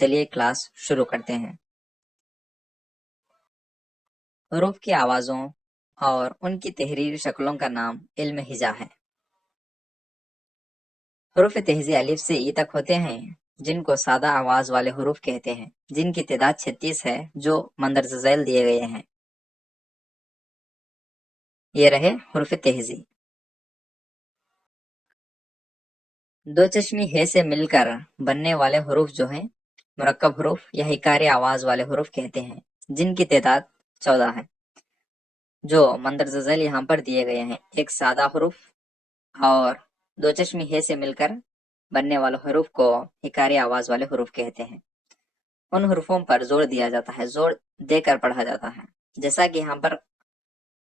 چلیے کلاس شروع کرتے ہیں۔ حروف کی آوازوں اور ان کی تحریری شکلوں کا نام علم ہجا ہے۔ حروف تہذی الف سے ای تک ہوتے ہیں، جن کو سادہ آواز والے حروف کہتے ہیں، جن کی تعداد 36 ہے، جو مندرجہ ذیل دیے گئے ہیں۔ یہ رہے حروف تہذی۔ دو چشمی ہے سے مل کر بننے والے حروف جو ہیں مرکب حروف یا حکاری آواز والے حروف کہتے ہیں، جن کی تعداد 14 ہے، جو مندرجہ ذیل یہاں پر دیے گئے ہیں۔ ایک سادہ حروف اور دو چشمی ہے سے مل کر بننے والے حروف کو حکاری آواز والے حروف کہتے ہیں۔ ان حروفوں پر زور دیا جاتا ہے، زور دے کر پڑھا جاتا ہے، جیسا کہ یہاں پر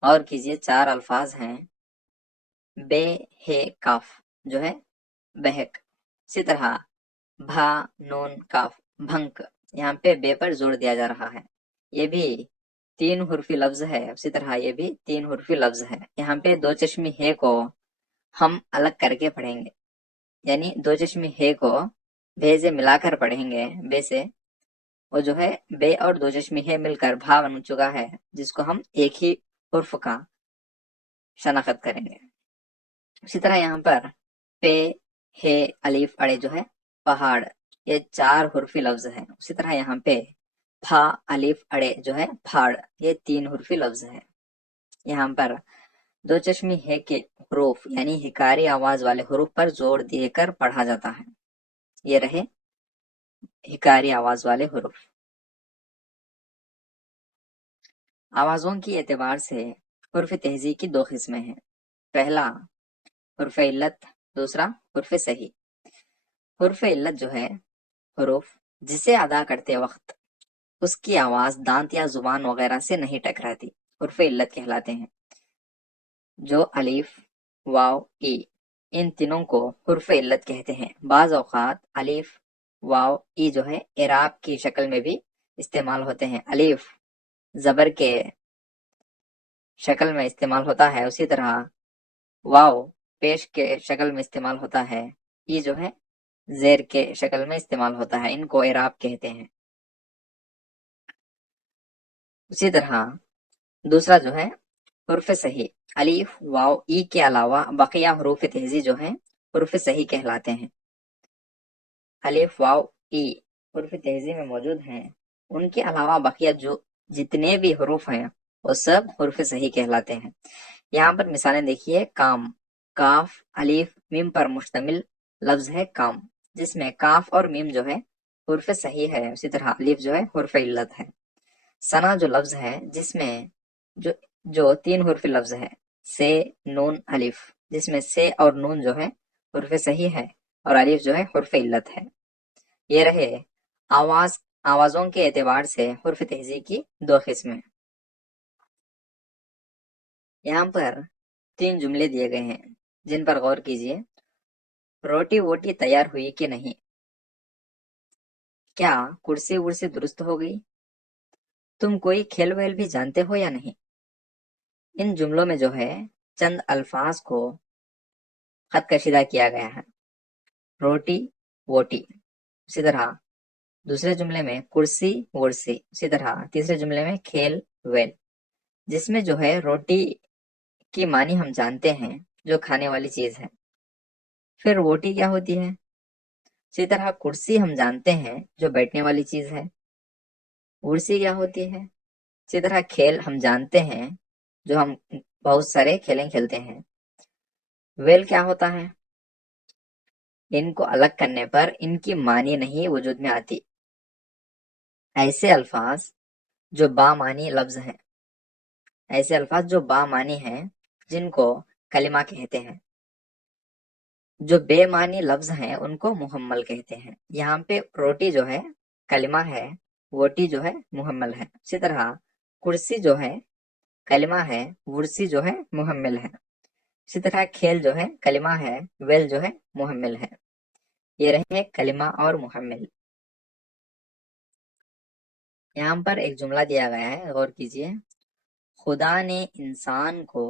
غور کیجئے۔ 4 الفاظ ہیں، بے ہے کاف جو ہے بہک، اسی طرح بھا نون کاف بھنک، یہاں پہ بے پر زور دیا جا رہا ہے۔ یہ بھی 3 حرفی لفظ ہے، اسی طرح یہ بھی 3 حرفی لفظ ہے۔ یہاں پہ دو چشمی ہے کو ہم الگ کر کے پڑھیں گے، یعنی دو چشمی ہے کو بے سے ملا کر پڑھیں گے، بے سے، وہ جو ہے بے اور دو چشمی ہے مل کر بھا بن چکا ہے، جس کو ہم ایک ہی حرف کا شناخت کریں گے۔ اسی طرح یہاں پر پے ہے الف اڑے جو ہے پہاڑ، یہ 4 حرفی لفظ ہے۔ اسی طرح یہاں پہ پھا الف اڑے جو ہے پھاڑ، یہ 3 حرفی لفظ ہے۔ یہاں پر دو چشمی ہے کے حروف یعنی حکاری آواز والے حروف پر زور دے کر پڑھا جاتا ہے۔ یہ رہے حکاری آواز والے حروف۔ آوازوں کی اعتبار سے حرف تہذی کی 2 قسمیں ہیں۔ پہلا حرف علت، دوسرا حرف صحیح۔ حرف علت جو ہے حروف جسے ادا کرتے وقت اس کی آواز دانت یا زبان وغیرہ سے نہیں ٹکراتی، حرف علت کہلاتے ہیں۔ جو الف، واو، ای، ان تینوں کو حرف علت کہتے ہیں۔ بعض اوقات الف، واو، ای جو ہے اعراب کی شکل میں بھی استعمال ہوتے ہیں۔ الف زبر کے شکل میں استعمال ہوتا ہے، اسی طرح واو پیش کے شکل میں استعمال ہوتا ہے، ای جو ہے زیر کے شکل میں استعمال ہوتا ہے، ان کو اعراب کہتے ہیں۔ اسی طرح دوسرا جو ہے حرف صحیح، الف، واو، ای کے علاوہ بقیہ حروف تہذی جو ہیں حروف صحیح کہلاتے ہیں۔ الف، واو، ای حروف تہذی میں موجود ہیں، ان کے علاوہ بقیہ جو جتنے بھی حروف ہیں وہ سب حروف صحیح کہلاتے ہیں۔ یہاں پر مثالیں دیکھیے۔ کام، کاف، الف، میم پر مشتمل لفظ ہے کام، جس میں کاف اور میم جو ہے حرف صحیح ہے، اسی طرح الف جو ہے حرف علت ہے۔ ثنا جو لفظ ہے جس میں جو 3 حرف لفظ ہے، سے، نون، الف، جس میں سے اور نون جو ہے حرف صحیح ہے اور الف جو ہے حرف علت ہے۔ یہ رہے آوازوں کے اعتبار سے حرف تہذی کی 2 قسمیں۔ یہاں پر 3 جملے دیے گئے ہیں، جن پر غور کیجئے۔ روٹی ووٹی تیار ہوئی کہ نہیں؟ کیا کرسی ورسی درست ہو گئی؟ تم کوئی کھیل ویل بھی جانتے ہو یا نہیں؟ ان جملوں میں جو ہے چند الفاظ کو خط کشیدہ کیا گیا ہے، روٹی، ووٹی، اسی طرح دوسرے جملے میں کرسی، ورسی، اسی طرح تیسرے جملے میں کھیل ویل، جس میں جو ہے روٹی کی معنی ہم جانتے ہیں جو کھانے والی چیز ہے، پھر ووٹی کیا ہوتی ہے، اسی طرح کرسی ہم جانتے ہیں جو بیٹھنے والی چیز ہے، ورسی کیا ہوتی ہے، اسی طرح کھیل ہم جانتے ہیں جو ہم بہت سارے کھیلیں کھیلتے ہیں، ویل کیا ہوتا ہے۔ ان کو الگ کرنے پر ان کی معنی نہیں وجود میں آتی۔ ایسے الفاظ جو بامعنی لفظ ہیں، ایسے الفاظ جو بامعنی ہیں جن کو کلمہ کہتے ہیں، جو بے معنی لفظ ہیں ان کو محمل کہتے ہیں۔ یہاں پہ روٹی جو ہے کلمہ ہے، ووٹی جو ہے محمل ہے، اسی طرح کرسی جو ہے کلمہ ہے، ورسی جو ہے محمل ہے، اسی طرح کھیل جو ہے کلمہ ہے، ویل جو ہے محمل ہے۔ یہ رہے کلمہ اور محمل۔ یہاں پر ایک جملہ دیا گیا ہے، غور کیجئے۔ خدا نے انسان کو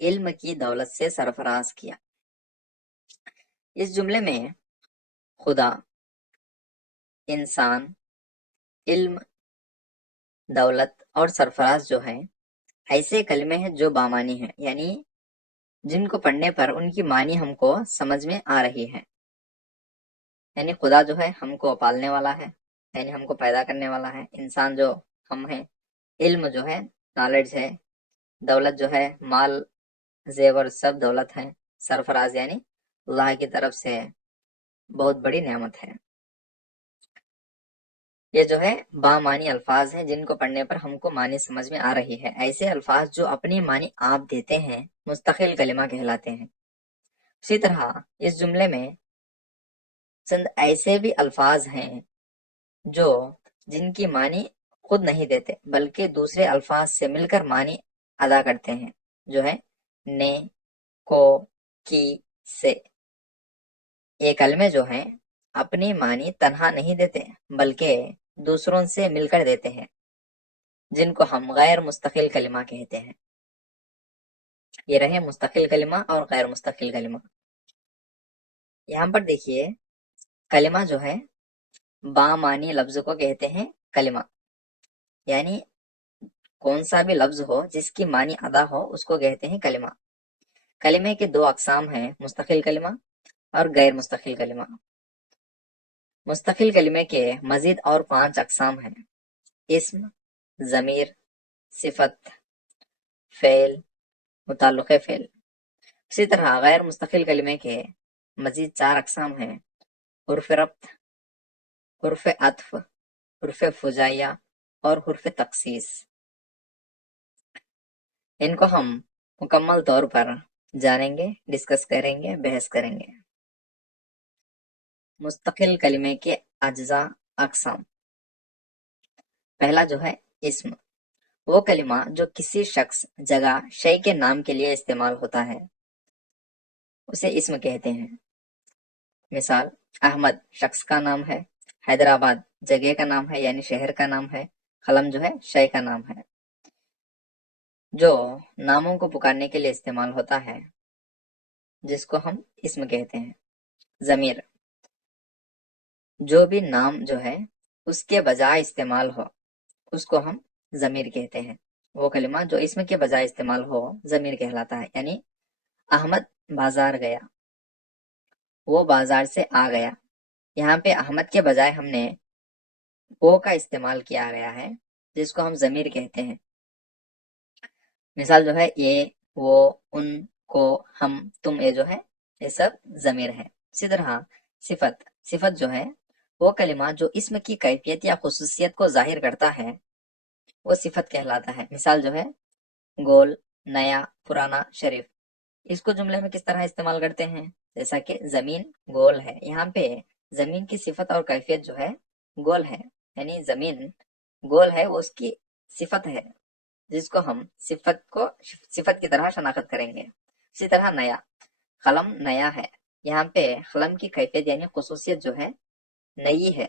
علم کی دولت سے سرفراز کیا۔ اس جملے میں خدا انسان، علم، دولت اور سرفراز جو ہیں ایسے کلمے ہیں جو بامانی ہیں، یعنی جن کو پڑھنے پر ان کی معنی ہم کو سمجھ میں آ رہی ہے۔ یعنی خدا جو ہے ہم کو پالنے والا ہے، یعنی ہم کو پیدا کرنے والا ہے۔ انسان جو ہم ہیں، علم جو ہے نالج ہے، دولت جو ہے مال زیور سب دولت ہے، سرفراز یعنی اللہ کی طرف سے بہت بڑی نعمت ہے۔ یہ جو ہے بامانی الفاظ ہیں جن کو پڑھنے پر ہم کو معنی سمجھ میں آ رہی ہے۔ ایسے الفاظ جو اپنی معنی آپ دیتے ہیں مستقل کلمہ کہلاتے ہیں۔ اسی طرح اس جملے میں چند ایسے بھی الفاظ ہیں جو جن کی معنی خود نہیں دیتے بلکہ دوسرے الفاظ سے مل کر معنی ادا کرتے ہیں، جو ہے نے، کو، کی، سے۔ یہ کلمے جو ہیں اپنی معنی تنہا نہیں دیتے بلکہ دوسروں سے مل کر دیتے ہیں، جن کو ہم غیر مستقل کلمہ کہتے ہیں۔ یہ رہے مستقل کلمہ اور غیر مستقل کلمہ۔ یہاں پر دیکھیے کلمہ جو ہے بامانی لفظ کو کہتے ہیں کلمہ، یعنی کون سا بھی لفظ ہو جس کی معنی ادا ہو اس کو کہتے ہیں کلمہ۔ کلمے کے دو اقسام ہیں، مستقل کلمہ اور غیر مستقل کلمہ۔ مستقل کلمے کے مزید اور 5 اقسام ہیں: اسم، ضمیر، صفت، فعل، متعلق فعل۔ اسی طرح غیر مستقل کلمے کے مزید 4 اقسام ہیں: حرف ربط، حرف عطف، حرف فجائیہ اور حرف تخصیص۔ ان کو ہم مکمل طور پر جانیں گے، ڈسکس کریں گے، بحث کریں گے۔ مستقل کلمے کے اجزاء، اقسام۔ پہلا جو ہے اسم، وہ کلمہ جو کسی شخص، جگہ، شے کے نام کے لیے استعمال ہوتا ہے اسے اسم کہتے ہیں۔ مثال، احمد شخص کا نام ہے، حیدرآباد جگہ کا نام ہے یعنی شہر کا نام ہے، قلم جو ہے شے کا نام ہے۔ جو ناموں کو پکارنے کے لیے استعمال ہوتا ہے جس کو ہم اسم کہتے ہیں۔ ضمیر، جو بھی نام جو ہے اس کے بجائے استعمال ہو اس کو ہم ضمیر کہتے ہیں۔ وہ کلمہ جو اسم کے بجائے استعمال ہو ضمیر کہلاتا ہے۔ یعنی احمد بازار گیا، وہ بازار سے آ گیا، یہاں پہ احمد کے بجائے ہم نے وہ کا استعمال کیا گیا ہے جس کو ہم ضمیر کہتے ہیں۔ مثال جو ہے یہ، وہ، ان، کو، ہم، تم، یہ جو ہے یہ سب ضمیر ہے۔ اسی طرح صفت، صفت جو ہے وہ کلمہ جو اسم کی کیفیت یا خصوصیت کو ظاہر کرتا ہے وہ صفت کہلاتا ہے۔ مثال جو ہے گول، نیا، پرانا، شریف۔ اس کو جملے میں کس طرح استعمال کرتے ہیں؟ جیسا کہ زمین گول ہے، یہاں پہ زمین کی صفت اور کیفیت جو ہے گول ہے، یعنی زمین گول ہے، وہ اس کی صفت ہے جس کو ہم صفت کی طرح شناخت کریں گے۔ اسی طرح نیا، قلم نیا ہے، یہاں پہ قلم کی کیفیت یعنی خصوصیت جو ہے نئی ہے۔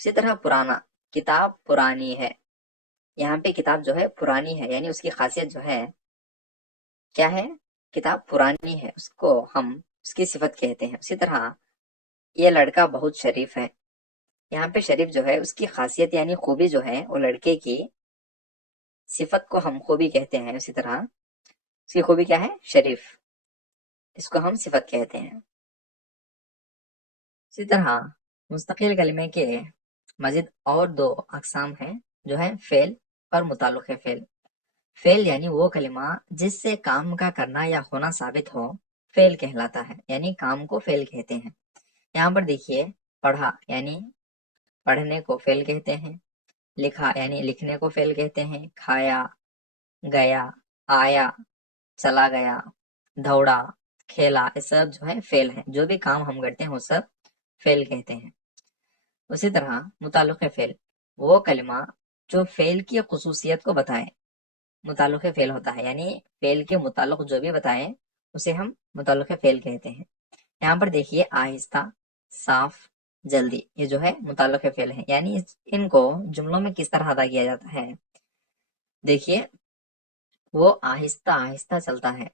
اسی طرح پرانا، کتاب پرانی ہے، یہاں پہ کتاب جو ہے پرانی ہے یعنی اس کی خاصیت جو ہے کیا ہے؟ کتاب پرانی ہے، اس کو ہم اس کی صفت کہتے ہیں۔ اسی طرح یہ لڑکا بہت شریف ہے، یہاں پہ شریف جو ہے اس کی خاصیت یعنی خوبی جو ہے وہ لڑکے کی صفت کو ہم خوبی کہتے ہیں۔ اسی طرح اس کی خوبی کیا ہے؟ شریف، اس کو ہم صفت کہتے ہیں۔ اسی طرح مستقل کلمے کے مزید اور 2 اقسام ہیں جو ہے فعل اور متعلق فعل۔ فعل یعنی وہ کلمہ جس سے کام کا کرنا یا ہونا ثابت ہو فعل کہلاتا ہے، یعنی کام کو فعل کہتے ہیں۔ یہاں پر دیکھیے پڑھا یعنی پڑھنے کو فعل کہتے ہیں، لکھا یعنی لکھنے کو فعل کہتے ہیں، کھایا، گیا، آیا، چلا گیا، دوڑا، کھیلا، یہ سب جو ہے فعل ہے۔ جو بھی کام ہم کرتے ہیں وہ سب فعل کہتے ہیں۔ اسی طرح متعلق فعل، وہ کلمہ جو فعل کی خصوصیت کو بتائے متعلق فعل ہوتا ہے، یعنی فعل کے متعلق جو بھی بتائے اسے ہم متعلق فعل کہتے ہیں۔ یہاں پر دیکھیے آہستہ، صاف، جلدی، یہ جو ہے متعلق فعل ہے، یعنی ان کو جملوں میں کس طرح ادا کیا جاتا ہے؟ دیکھیے وہ آہستہ آہستہ چلتا ہے،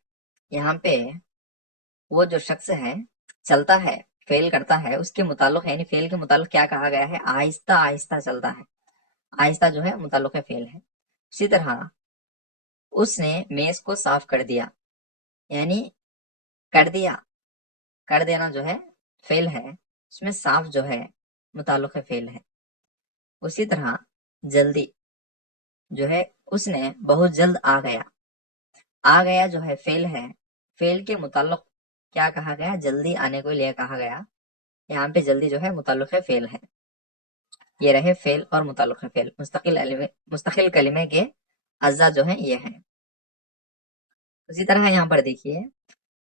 یہاں پہ وہ جو شخص ہے چلتا ہے فیل کرتا ہے اس کے متعلق یعنی فیل کے متعلق کیا کہا گیا ہے؟ آہستہ آہستہ چلتا ہے، آہستہ جو ہے متعلق فیل ہے۔ اسی طرح اس نے میز کو صاف کر دیا، یعنی کر دیا، کر دینا جو ہے فیل ہے، اس میں صاف جو ہے متعلق فیل ہے۔ اسی طرح جلدی جو ہے اس نے بہت جلد آ گیا، آ گیا جو ہے فیل ہے، فیل کے متعلق کیا کہا گیا؟ جلدی آنے کو لیے کہا گیا، یہاں پہ جلدی جو ہے متعلق فیل ہے۔ یہ رہے فیل اور متعلق فیل، مستقل کلمے کے اجزاء جو ہیں یہ ہیں۔ اسی طرح یہاں پر دیکھیے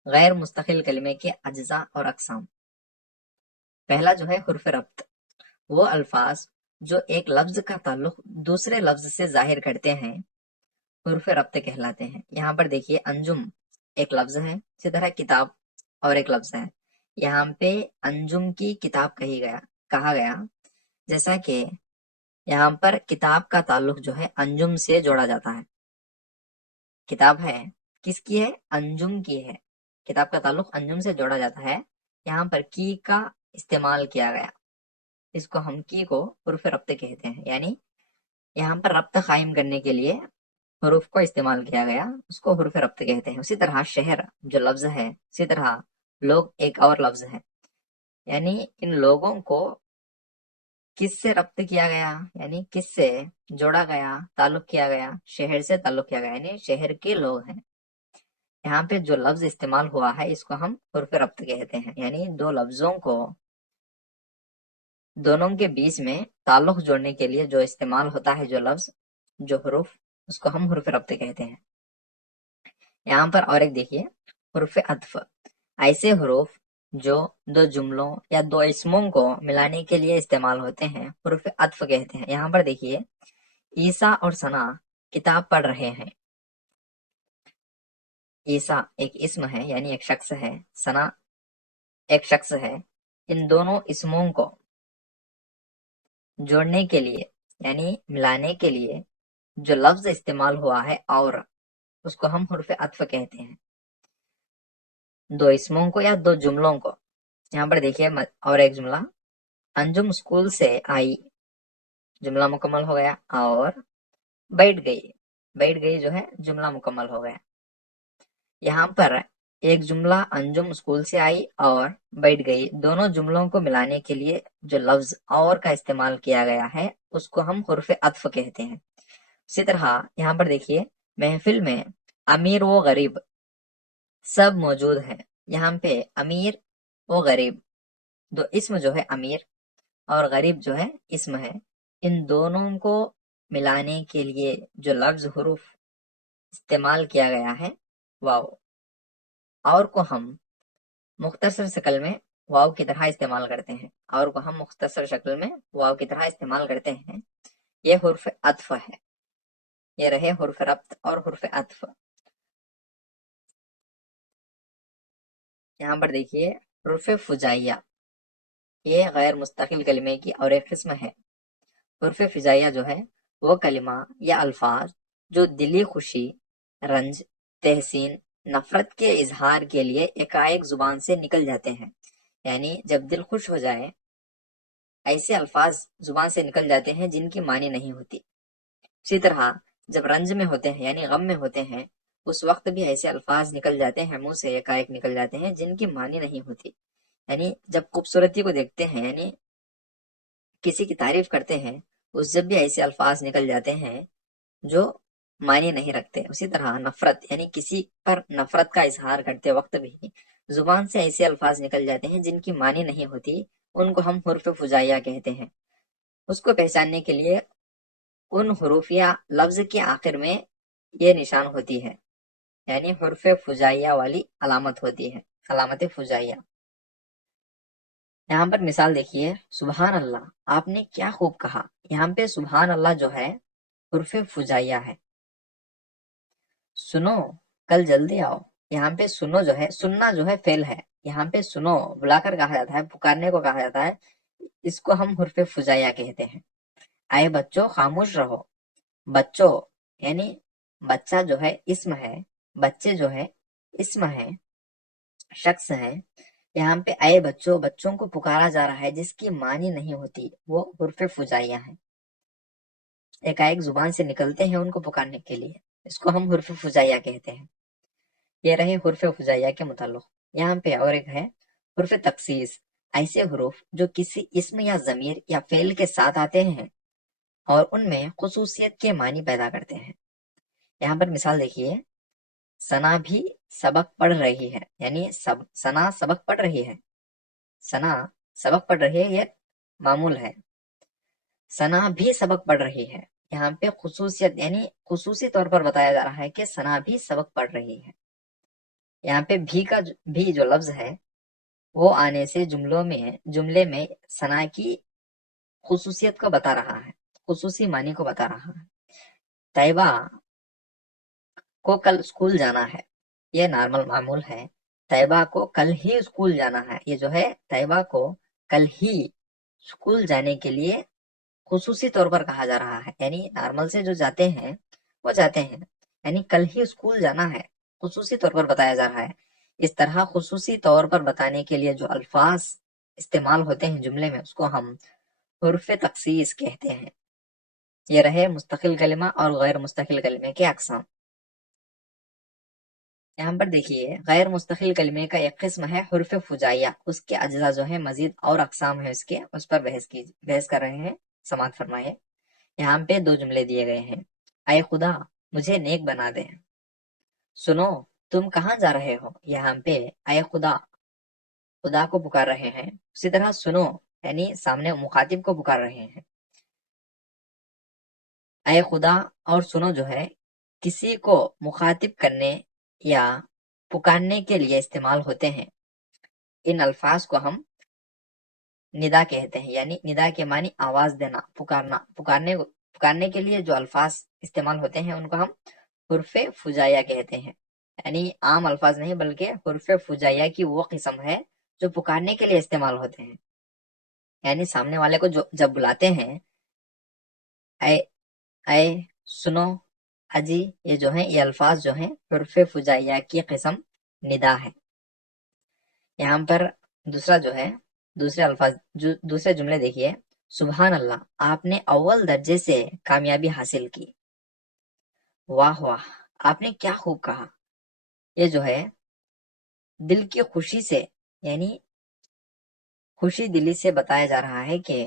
غیر مستقل کلمے کے اجزاء اور اقسام۔ پہلا جو ہے حرف ربط، وہ الفاظ جو ایک لفظ کا تعلق دوسرے لفظ سے ظاہر کرتے ہیں حرف ربط کہلاتے ہیں۔ یہاں پر دیکھیے انجم ایک لفظ ہے، اسی طرح کتاب اور ایک لفظ ہے، یہاں پہ انجم کی کتاب کہا گیا، جیسا کہ یہاں پر کتاب کا تعلق جو ہے انجم سے جوڑا جاتا ہے۔ کتاب ہے کس کی ہے؟ انجم کی ہے، کتاب کا تعلق انجم سے جوڑا جاتا ہے، یہاں پر کی کا استعمال کیا گیا، اس کو ہم کی کو حرف ربط کہتے ہیں، یعنی یہاں پر ربط قائم کرنے کے لیے حروف کو استعمال کیا گیا، اس کو حرف ربط کہتے ہیں۔ اسی طرح شہر جو لفظ ہے، اسی طرح لوگ ایک اور لفظ ہے، یعنی ان لوگوں کو کس سے ربط کیا گیا، یعنی کس سے جوڑا گیا، تعلق کیا گیا؟ شہر سے تعلق کیا گیا، یعنی شہر کے لوگ ہیں۔ یہاں پہ جو لفظ استعمال ہوا ہے اس کو ہم حرف ربط کہتے ہیں، یعنی دو لفظوں کو دونوں کے بیچ میں تعلق جوڑنے کے لیے جو استعمال ہوتا ہے جو لفظ جو حروف، اس کو ہم حرف ربط کہتے ہیں۔ یہاں پر اور ایک دیکھیے حرف عطف، ایسے حروف جو دو جملوں یا دو اسموں کو ملانے کے لیے استعمال ہوتے ہیں حرف عطف کہتے ہیں۔ یہاں پر دیکھیے عیسیٰ اور ثنا کتاب پڑھ رہے ہیں، عیسیٰ ایک اسم ہے یعنی ایک شخص ہے، ثنا ایک شخص ہے، ان دونوں اسموں کو جوڑنے کے لیے یعنی ملانے کے لیے جو لفظ استعمال ہوا ہے اور اس کو ہم حرف عطف کہتے ہیں، دو اسموں کو یا دو جملوں کو۔ یہاں پر دیکھیے اور ایک جملہ، انجم اسکول سے آئی، جملہ مکمل ہو گیا، اور بیٹھ گئی جو ہے جملہ مکمل ہو گیا۔ یہاں پر ایک جملہ انجم اسکول سے آئی اور بیٹھ گئی، دونوں جملوں کو ملانے کے لیے جو لفظ اور کا استعمال کیا گیا ہے اس کو ہم حرف عطف کہتے ہیں۔ اسی طرح یہاں پر دیکھیے محفل میں امیر و غریب سب موجود ہے، یہاں پہ امیر و غریب دو اسم جو ہے امیر اور غریب جو ہے اسم ہے، ان دونوں کو ملانے کے لیے جو لفظ حروف استعمال کیا گیا ہے واو، اور کو ہم مختصر شکل میں واو کی طرح استعمال کرتے ہیں، اور کو ہم مختصر شکل میں واو کی طرح استعمال کرتے ہیں، یہ حرف عطف ہے۔ یہ رہے حرف ربط اور حرف عطف۔ یہاں پر دیکھیے حرف فجائیہ، یہ غیر مستقل کلمے کی اور ایک قسم ہے۔ حرف فجائیہ جو ہے وہ کلمہ یا الفاظ جو دلی خوشی، رنج، تحسین، نفرت کے اظہار کے لیے ایک زبان سے نکل جاتے ہیں، یعنی جب دل خوش ہو جائے ایسے الفاظ زبان سے نکل جاتے ہیں جن کی معنی نہیں ہوتی۔ اسی طرح جب رنج میں ہوتے ہیں یعنی غم میں ہوتے ہیں اس وقت بھی ایسے الفاظ نکل جاتے ہیں منہ سے ایک نکل جاتے ہیں جن کی معنی نہیں ہوتی۔ یعنی جب خوبصورتی کو دیکھتے ہیں یعنی کسی کی تعریف کرتے ہیں اس جب بھی ایسے الفاظ نکل جاتے ہیں جو معنی نہیں رکھتے۔ اسی طرح نفرت یعنی کسی پر نفرت کا اظہار کرتے وقت بھی زبان سے ایسے الفاظ نکل جاتے ہیں جن کی معنی نہیں ہوتی، ان کو ہم حرف فجائیہ کہتے ہیں۔ اس کو پہچاننے کے لیے ان حروف یا لفظ کے آخر میں یہ نشان ہوتی ہے، یعنی حرف فجائیہ والی علامت ہوتی ہے، علامت فجائیہ۔ یہاں پر مثال دیکھیے سبحان اللہ، آپ نے کیا خوب کہا، یہاں پہ سبحان اللہ جو ہے حرف فجائیہ ہے۔ سنو کل جلدی آؤ، یہاں پہ سنو جو ہے سننا جو ہے فعل ہے، یہاں پہ سنو بلا کر کہا جاتا ہے، پکارنے کو کہا جاتا ہے، اس کو ہم حرف فجائیہ کہتے ہیں۔ اے بچوں خاموش رہو، بچوں یعنی بچہ جو ہے اسم ہے، بچے جو ہے اسم ہے، شخص ہے، یہاں پہ اے بچوں، بچوں کو پکارا جا رہا ہے جس کی معنی نہیں ہوتی، وہ حرف فجائیہ ہیں، ایک ایک زبان سے نکلتے ہیں ان کو پکارنے کے لیے، اس کو ہم حرف فجائیہ کہتے ہیں۔ یہ رہے حرف فجائیہ کے متعلق۔ یہاں پہ اور ایک ہے حرف تخصیص، ایسے حروف جو کسی اسم یا ضمیر یا فعل کے ساتھ آتے ہیں اور ان میں خصوصیت کے معنی پیدا کرتے ہیں۔ یہاں پر مثال دیکھیے، ثنا بھی سبق پڑھ رہی ہے، یعنی ثنا سبق پڑھ رہی ہے، ثنا سبق پڑھ رہی ہے، یہ معمول ہے، ثنا بھی سبق پڑھ رہی ہے، یہاں پہ خصوصیت یعنی خصوصی طور پر بتایا جا رہا ہے کہ ثنا بھی سبق پڑھ رہی ہے۔ یہاں پہ بھی جو لفظ ہے وہ آنے سے جملے میں ثنا کی خصوصیت کو بتا رہا ہے، خصوصی معنی کو بتا رہا ہے۔ طیبہ کو کل اسکول جانا ہے، یہ نارمل معمول ہے، طیبہ کو کل ہی اسکول جانا ہے، یہ جو ہے طیبہ کو کل ہی اسکول جانے کے لیے خصوصی طور پر کہا جا رہا ہے، یعنی نارمل سے جو جاتے ہیں وہ جاتے ہیں، یعنی کل ہی اسکول جانا ہے، خصوصی طور پر بتایا جا رہا ہے۔ اس طرح خصوصی طور پر بتانے کے لیے جو الفاظ استعمال ہوتے ہیں جملے میں، اس کو ہم حرف تخصیص کہتے ہیں۔ یہ رہے مستقل کلمہ اور غیر مستقل کلمے کے اقسام۔ یہاں پر دیکھیے، غیر مستقل کلمے کا ایک قسم ہے حرف فجائیہ، اس کے اجزاء جو ہے مزید اور اقسام ہے اس پر بحث کر رہے ہیں، سماعت فرمائے۔ یہاں پہ دو جملے دیے گئے ہیں، اے خدا مجھے نیک بنا دے، سنو تم کہاں جا رہے ہو، یہاں پہ اے خدا، خدا کو پکار رہے ہیں، اسی طرح سنو یعنی سامنے مخاطب کو پکار رہے ہیں۔ اے خدا اور سنو جو ہے کسی کو مخاطب کرنے یا پکارنے کے لیے استعمال ہوتے ہیں، ان الفاظ کو ہم ندا کہتے ہیں، یعنی ندا کے معنی آواز دینا، پکارنے کے لیے جو الفاظ استعمال ہوتے ہیں ان کو ہم حرف فجائیہ کہتے ہیں، یعنی عام الفاظ نہیں بلکہ حرف فجائیہ کی وہ قسم ہے جو پکارنے کے لیے استعمال ہوتے ہیں، یعنی سامنے والے کو جب بلاتے ہیں، اے سنو اجی، یہ جو ہیں یہ الفاظ جو ہیں حرف فجائیہ کی قسم ندا ہے۔ یہاں پر دوسرا جو ہے دوسرے الفاظ دوسرے جملے دیکھیے، سبحان اللہ آپ نے اول درجے سے کامیابی حاصل کی، واہ واہ آپ نے کیا خوب کہا، یہ جو ہے دل کی خوشی سے یعنی خوشی دلی سے بتایا جا رہا ہے کہ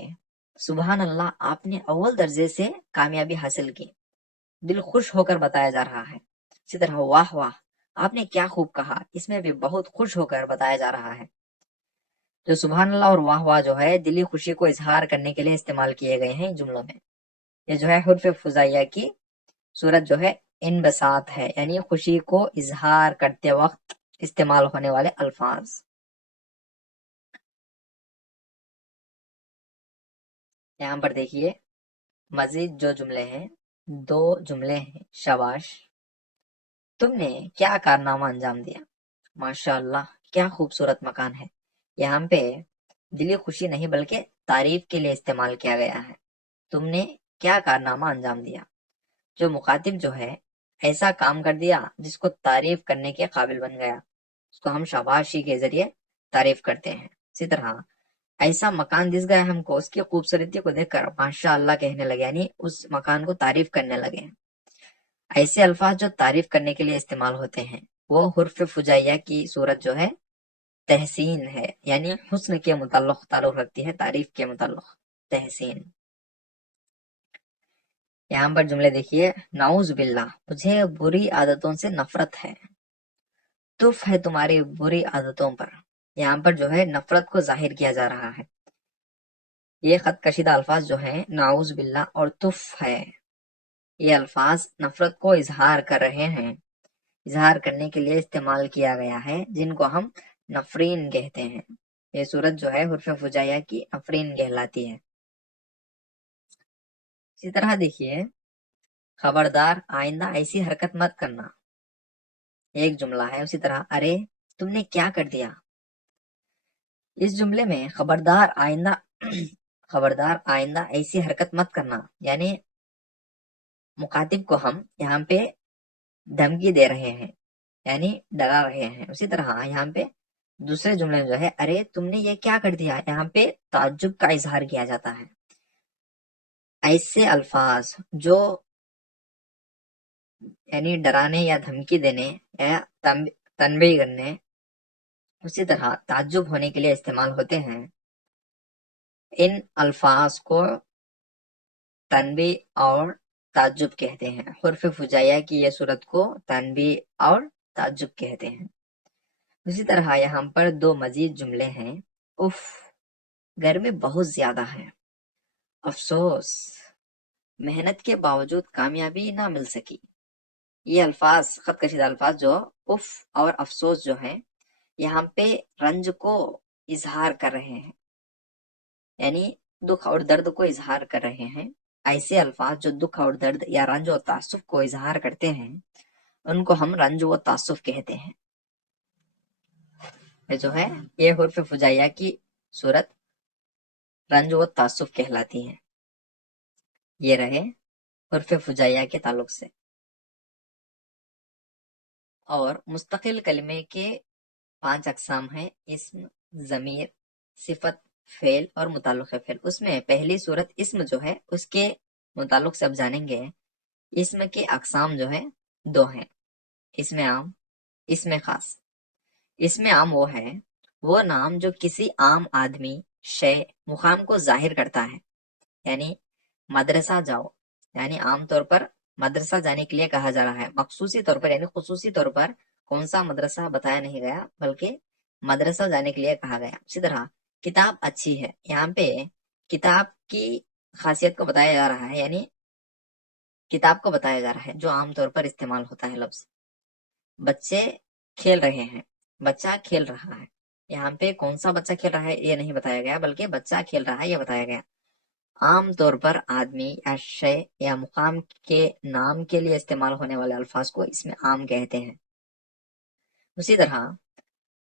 سبحان اللہ آپ نے اول درجے سے کامیابی حاصل کی، دل خوش ہو کر بتایا جا رہا ہے۔ اسی طرح واہ واہ آپ نے کیا خوب کہا، اس میں بھی بہت خوش ہو کر بتایا جا رہا ہے۔ جو سبحان اللہ اور واہ واہ جو ہے دلی خوشی کو اظہار کرنے کے لیے استعمال کیے گئے ہیں جملوں میں، یہ جو ہے حرف فجائیہ کی صورت جو ہے انبساط ہے، یعنی خوشی کو اظہار کرتے وقت استعمال ہونے والے الفاظ۔ یہاں پر دیکھیے مزید جو جملے ہیں، دو جملے ہیں، شاباش تم نے کیا کارنامہ انجام دیا، ماشاء اللہ کیا خوبصورت مکان ہے، یہاں پہ دلی خوشی نہیں بلکہ تعریف کے لیے استعمال کیا گیا ہے، تم نے کیا کارنامہ انجام دیا، جو مخاطب جو ہے ایسا کام کر دیا جس کو تعریف کرنے کے قابل بن گیا، اس کو ہم شاباشی کے ذریعے تعریف کرتے ہیں۔ اسی طرح ایسا مکان دس گیا ہم کو، اس کی خوبصورتی کو دیکھ کر ماشاء اللہ کہنے لگے، یعنی اس مکان کو تعریف کرنے لگے۔ ایسے الفاظ جو تعریف کرنے کے لیے استعمال ہوتے ہیں وہ حرف فجائیہ کی صورت جو ہے تحسین ہے، یعنی حسن کے متعلق تعلق رکھتی ہے، تعریف کے متعلق تحسین۔ یہاں پر جملے دیکھیے، نعوذ باللہ مجھے بری عادتوں سے نفرت ہے، تف ہے تمہاری بری عادتوں پر، یہاں پر جو ہے نفرت کو ظاہر کیا جا رہا ہے۔ یہ خط کشیدہ الفاظ جو ہیں نعوذ باللہ اور تف ہے، یہ الفاظ نفرت کو اظہار کر رہے ہیں، اظہار کرنے کے لیے استعمال کیا گیا ہے، جن کو ہم نفرین کہتے ہیں۔ یہ صورت جو ہے حرف فجائیہ کی نفرین کہلاتی ہے۔ اسی طرح دیکھیے، خبردار آئندہ ایسی حرکت مت کرنا، ایک جملہ ہے۔ اسی طرح ارے تم نے کیا کر دیا، اس جملے میں خبردار آئندہ ایسی حرکت مت کرنا، یعنی مخاطب کو ہم یہاں پہ دھمکی دے رہے ہیں، یعنی ڈرا رہے ہیں۔ اسی طرح یہاں پہ دوسرے جملے میں جو ہے ارے تم نے یہ کیا کر دیا، یہاں پہ تعجب کا اظہار کیا جاتا ہے۔ ایسے الفاظ جو یعنی ڈرانے یا دھمکی دینے یا تنبیہ کرنے، اسی طرح تعجب ہونے کے لیے استعمال ہوتے ہیں، ان الفاظ کو تنبیہ اور تعجب کہتے ہیں۔ حرف فجائیہ کی یہ صورت کو تنبیہ اور تعجب کہتے ہیں۔ اسی طرح یہاں پر دو مزید جملے ہیں۔ اف، گرمی بہت زیادہ ہے۔ افسوس، محنت کے باوجود کامیابی نہ مل سکی۔ یہ الفاظ، خط کشیدہ الفاظ جو اف اور افسوس جو ہے، یہاں پہ رنج کو اظہار کر رہے ہیں، یعنی دکھ اور درد کو اظہار کر رہے ہیں۔ ایسے الفاظ جو دکھ اور درد یا رنج و تعصب کو اظہار کرتے ہیں، ان کو ہم رنج و تعصب کہتے ہیں۔ یہ جو ہے یہ حرف فجائیہ کی صورت رنج و تعصب کہلاتی ہے۔ یہ رہے حرف فجائیہ کے تعلق سے۔ اور مستقل کلمے کے 5 اقسام ہیں: اسم، ضمیر، صفت، فعل اور متعلق فعل۔ اس میں پہلی صورت اسم جو ہے اس کے متعلق سے اب جانیں گے۔ اسم کے اقسام جو ہے 2 ہیں: اسم عام، اسم خاص۔ اسم عام وہ ہے، وہ نام جو کسی عام آدمی، شے، مقام کو ظاہر کرتا ہے۔ یعنی مدرسہ جاؤ، یعنی عام طور پر مدرسہ جانے کے لیے کہا جا رہا ہے، مخصوصی طور پر یعنی خصوصی طور پر کون سا مدرسہ بتایا نہیں گیا، بلکہ مدرسہ جانے کے لیے کہا گیا۔ اسی طرح کتاب اچھی ہے، یہاں پہ کتاب کی خاصیت کو بتایا جا رہا ہے، یعنی کتاب کو بتایا جا رہا ہے جو عام طور پر استعمال ہوتا ہے لفظ۔ بچے کھیل رہے ہیں، بچہ کھیل رہا ہے، یہاں پہ کون سا بچہ کھیل رہا ہے یہ نہیں بتایا گیا، بلکہ بچہ کھیل رہا ہے یہ بتایا گیا۔ عام طور پر آدمی یا شے یا مقام کے نام کے لیے استعمال ہونے والے الفاظ کو اس میں عام کہتے ہیں۔ اسی طرح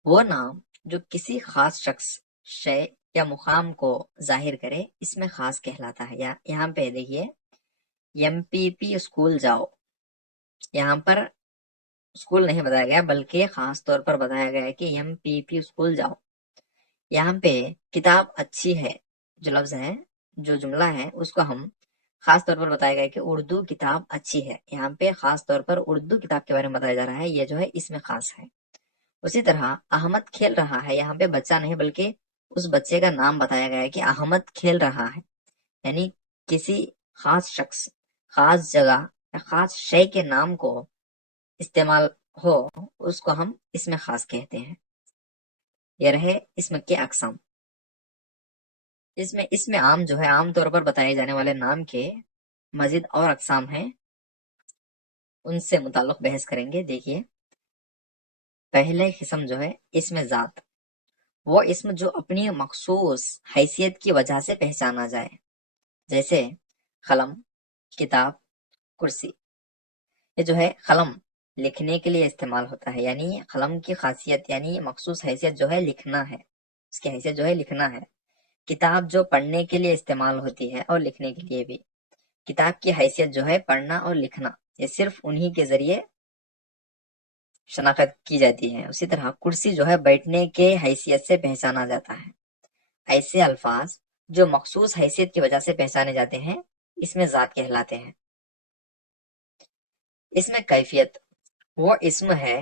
وہ نام جو کسی خاص شخص، شے یا مقام کو ظاہر کرے اس میں خاص کہلاتا ہے۔ یا یہاں پہ دیکھیے MPP اسکول جاؤ، یہاں پر اسکول نہیں بتایا گیا بلکہ خاص طور پر بتایا گیا ہے کہ MPP اسکول جاؤ۔ یہاں پہ کتاب اچھی ہے جو لفظ ہے، جو جملہ ہے، اس کو ہم خاص طور پر بتایا گیا کہ اردو کتاب اچھی ہے، یہاں پہ خاص طور پر اردو کتاب کے بارے میں بتایا جا رہا ہے، یہ جو ہے اس میں خاص ہے۔ اسی طرح احمد کھیل رہا ہے، یہاں پہ بچہ نہیں بلکہ اس بچے کا نام بتایا گیا ہے کہ احمد کھیل رہا ہے، یعنی کسی خاص شخص، خاص جگہ یا خاص شے کے نام کو استعمال ہو اس کو ہم اس میں خاص کہتے ہیں۔ یہ رہے اسم کے اقسام۔ اس میں عام جو ہے عام طور پر بتائے جانے والے نام کے مزید اور اقسام ہیں، ان سے متعلق بحث کریں گے۔ دیکھیے پہلے قسم جو ہے اسم ذات، وہ اسم جو اپنی مخصوص حیثیت کی وجہ سے پہچانا جائے، جیسے قلم، کتاب، کرسی۔ یہ جو ہے قلم لکھنے کے لیے استعمال ہوتا ہے، یعنی قلم کی خاصیت یعنی مخصوص حیثیت جو ہے لکھنا ہے، اس کی حیثیت جو ہے لکھنا ہے۔ کتاب جو پڑھنے کے لیے استعمال ہوتی ہے اور لکھنے کے لیے بھی، کتاب کی حیثیت جو ہے پڑھنا اور لکھنا، یہ صرف انہی کے ذریعے شناخت کی جاتی ہے۔ اسی طرح کرسی جو ہے بیٹھنے کے حیثیت سے پہچانا جاتا ہے۔ ایسے الفاظ جو مخصوص حیثیت کی وجہ سے پہچانے جاتے ہیں اس میں ذات کہلاتے ہیں۔ اس میں کیفیت، وہ اسم ہے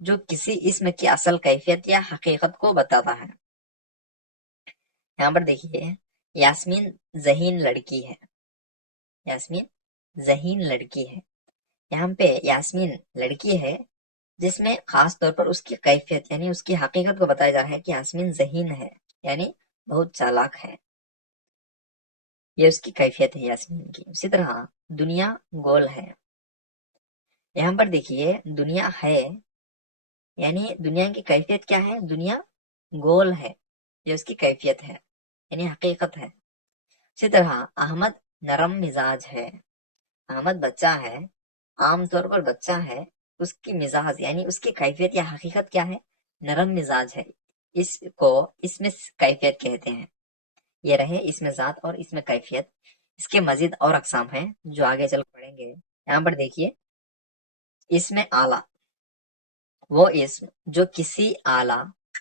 جو کسی اسم کی اصل کیفیت یا حقیقت کو بتاتا ہے۔ یہاں پر دیکھیے یاسمین ذہین لڑکی ہے، یاسمین ذہین لڑکی ہے، یہاں پہ یاسمین لڑکی ہے جس میں خاص طور پر اس کی کیفیت یعنی اس کی حقیقت کو بتایا جا رہا ہے کہ یاسمین ذہین ہے، یعنی بہت چالاک ہے، یہ اس کی کیفیت ہے یاسمین کی۔ اسی طرح دنیا گول ہے، یہاں پر دیکھیے دنیا ہے یعنی دنیا کی کیفیت کیا ہے، دنیا گول ہے، یہ اس کی کیفیت ہے یعنی حقیقت ہے۔ اسی طرح احمد نرم مزاج ہے، احمد بچہ ہے، عام طور پر بچہ ہے، اس کی مزاج یعنی اس کی کیفیت یا حقیقت کیا ہے، نرم مزاج ہے، اس کو اس میں کیفیت کہتے ہیں۔ یہ رہے اس میں ذات اور اس میں کیفیت۔ اس کے مزید اور اقسام ہیں جو آگے چل پڑیں گے۔ یہاں پر دیکھیے اس میں اعلیٰ، وہ اسم جو کسی اعلیٰ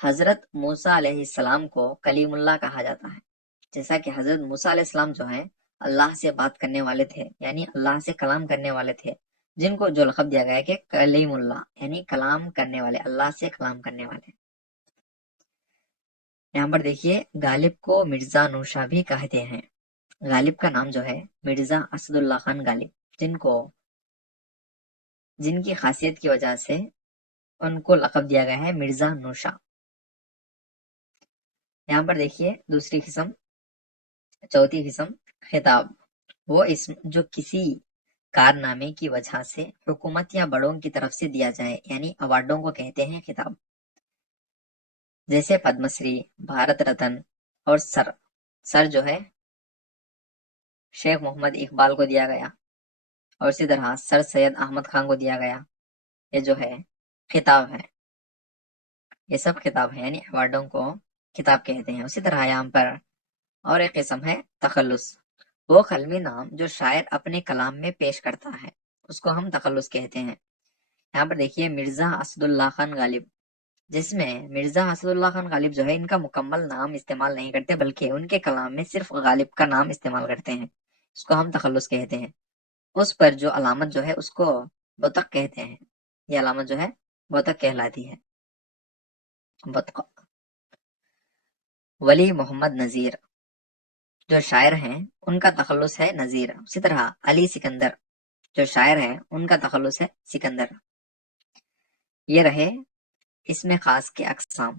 حضرت موسیٰ علیہ السلام کو کلیم اللہ کہا جاتا ہے، جیسا کہ حضرت موسیٰ علیہ السلام جو ہیں اللہ سے بات کرنے والے تھے، یعنی اللہ سے کلام کرنے والے تھے، جن کو جو لقب دیا گیا ہے کہ کلیم اللہ، یعنی کلام کرنے والے، اللہ سے کلام کرنے والے۔ یہاں پر دیکھیے غالب کو مرزا نوشا بھی کہتے ہیں۔ غالب کا نام جو ہے مرزا اسد اللہ خان غالب، جن کی خاصیت کی وجہ سے ان کو لقب دیا گیا ہے مرزا نوشا۔ یہاں پر دیکھیے دوسری قسم، چوتھی قسم خطاب، وہ اسم جو کسی کارنامے کی وجہ سے حکومت یا بڑوں کی طرف سے دیا جائے، یعنی ایوارڈوں کو کہتے ہیں خطاب، جیسے پدم شری، بھارت رتن اور سر جو ہے شیخ محمد اقبال کو دیا گیا، اور اسی طرح سر سید احمد خان کو دیا گیا۔ یہ جو ہے خطاب ہے، یہ سب خطاب ہے، یعنی ایوارڈوں کو خطاب کہتے ہیں۔ اسی طرح یہاں پر اور ایک قسم ہے تخلص، وہ قلمی نام جو شاعر اپنے کلام میں پیش کرتا ہے، اس کو ہم تخلص کہتے ہیں۔ یہاں پر دیکھیے مرزا اسد اللہ خان غالب، جس میں مرزا اسد اللہ خان غالب جو ہے ان کا مکمل نام استعمال نہیں کرتے، بلکہ ان کے کلام میں صرف غالب کا نام استعمال کرتے ہیں، اس کو ہم تخلص کہتے ہیں۔ اس پر جو علامت جو ہے اس کو بطق کہتے ہیں، یہ علامت جو ہے بطق کہلاتی ہے، بطق۔ ولی محمد نذیر جو شاعر ہیں ان کا تخلص ہے نذیر۔ اسی طرح علی سکندر جو شاعر ہیں ان کا تخلص ہے سکندر۔ یہ رہے اسم خاص کے اقسام،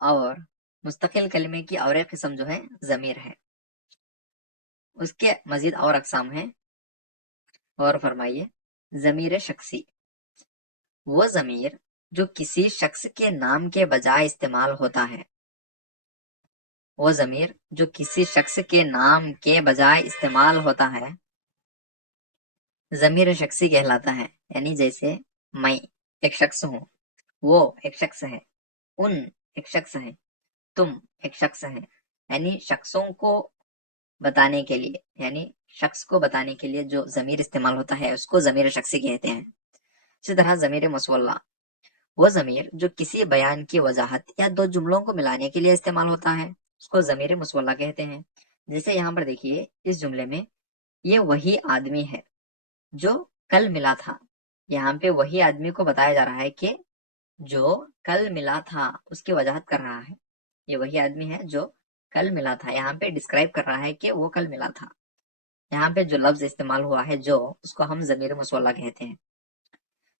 اور مستقل کلمے کی اور ایک قسم جو ہے ضمیر ہے، اس کے مزید اور اقسام ہیں، اور فرمائیے ضمیر شخصی، وہ ضمیر جو کسی شخص کے نام کے بجائے استعمال ہوتا ہے، وہ ضمیر جو کسی شخص کے نام کے بجائے استعمال ہوتا ہے ضمیر شخصی کہلاتا ہے۔ یعنی جیسے میں ایک شخص ہوں، وہ ایک شخص ہے، ان ایک شخص ہے، تم ایک شخص ہے، یعنی شخصوں کو بتانے کے لیے، یعنی شخص کو بتانے کے لیے جو ضمیر استعمال ہوتا ہے اس کو ضمیر شخصی کہتے ہیں۔ اسی طرح ضمیر مصولہ، وہ ضمیر جو کسی بیان کی وضاحت یا دو جملوں کو ملانے کے لیے استعمال ہوتا ہے اس کو ضمیر مصولہ کہتے ہیں۔ جیسے یہاں پر دیکھیے اس جملے میں یہ وہی آدمی ہے جو کل ملا تھا، یہاں پہ وہی آدمی کو بتایا جا رہا ہے کہ جو کل ملا تھا اس کی وضاحت کر رہا ہے، یہ وہی آدمی ہے جو کل ملا تھا، یہاں پہ ڈسکرائب کر رہا ہے کہ وہ کل ملا تھا۔ یہاں پہ جو لفظ استعمال ہوا ہے جو، اس کو ہم ضمیر مصولہ کہتے ہیں۔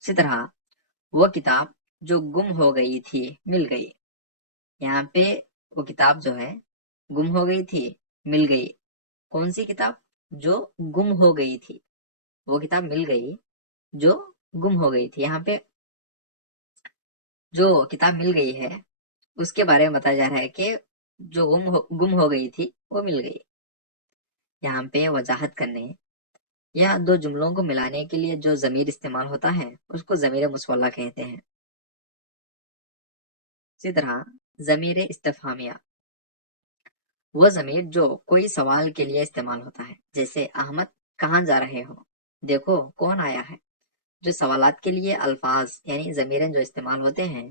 اسی طرح وہ کتاب جو گم ہو گئی تھی مل گئی، یہاں پہ وہ کتاب جو ہے گم ہو گئی تھی مل گئی، کون سی کتاب؟ جو گم ہو گئی تھی، وہ کتاب مل گئی جو گم ہو گئی تھی۔ یہاں پہ جو کتاب مل گئی ہے اس کے بارے میں بتایا جا رہا ہے کہ جو گم ہو گئی تھی وہ مل گئی۔ یہاں پہ وضاحت کرنے یا دو جملوں کو ملانے کے لیے جو ضمیر استعمال ہوتا ہے اس کو ضمیر مصولہ کہتے ہیں۔ اسی طرح ضمیر استفہامیہ، وہ ضمیر جو کوئی سوال کے لیے استعمال ہوتا ہے، جیسے احمد کہاں جا رہے ہو، دیکھو کون آیا ہے۔ جو سوالات کے لیے الفاظ یعنی ضمیریں جو استعمال ہوتے ہیں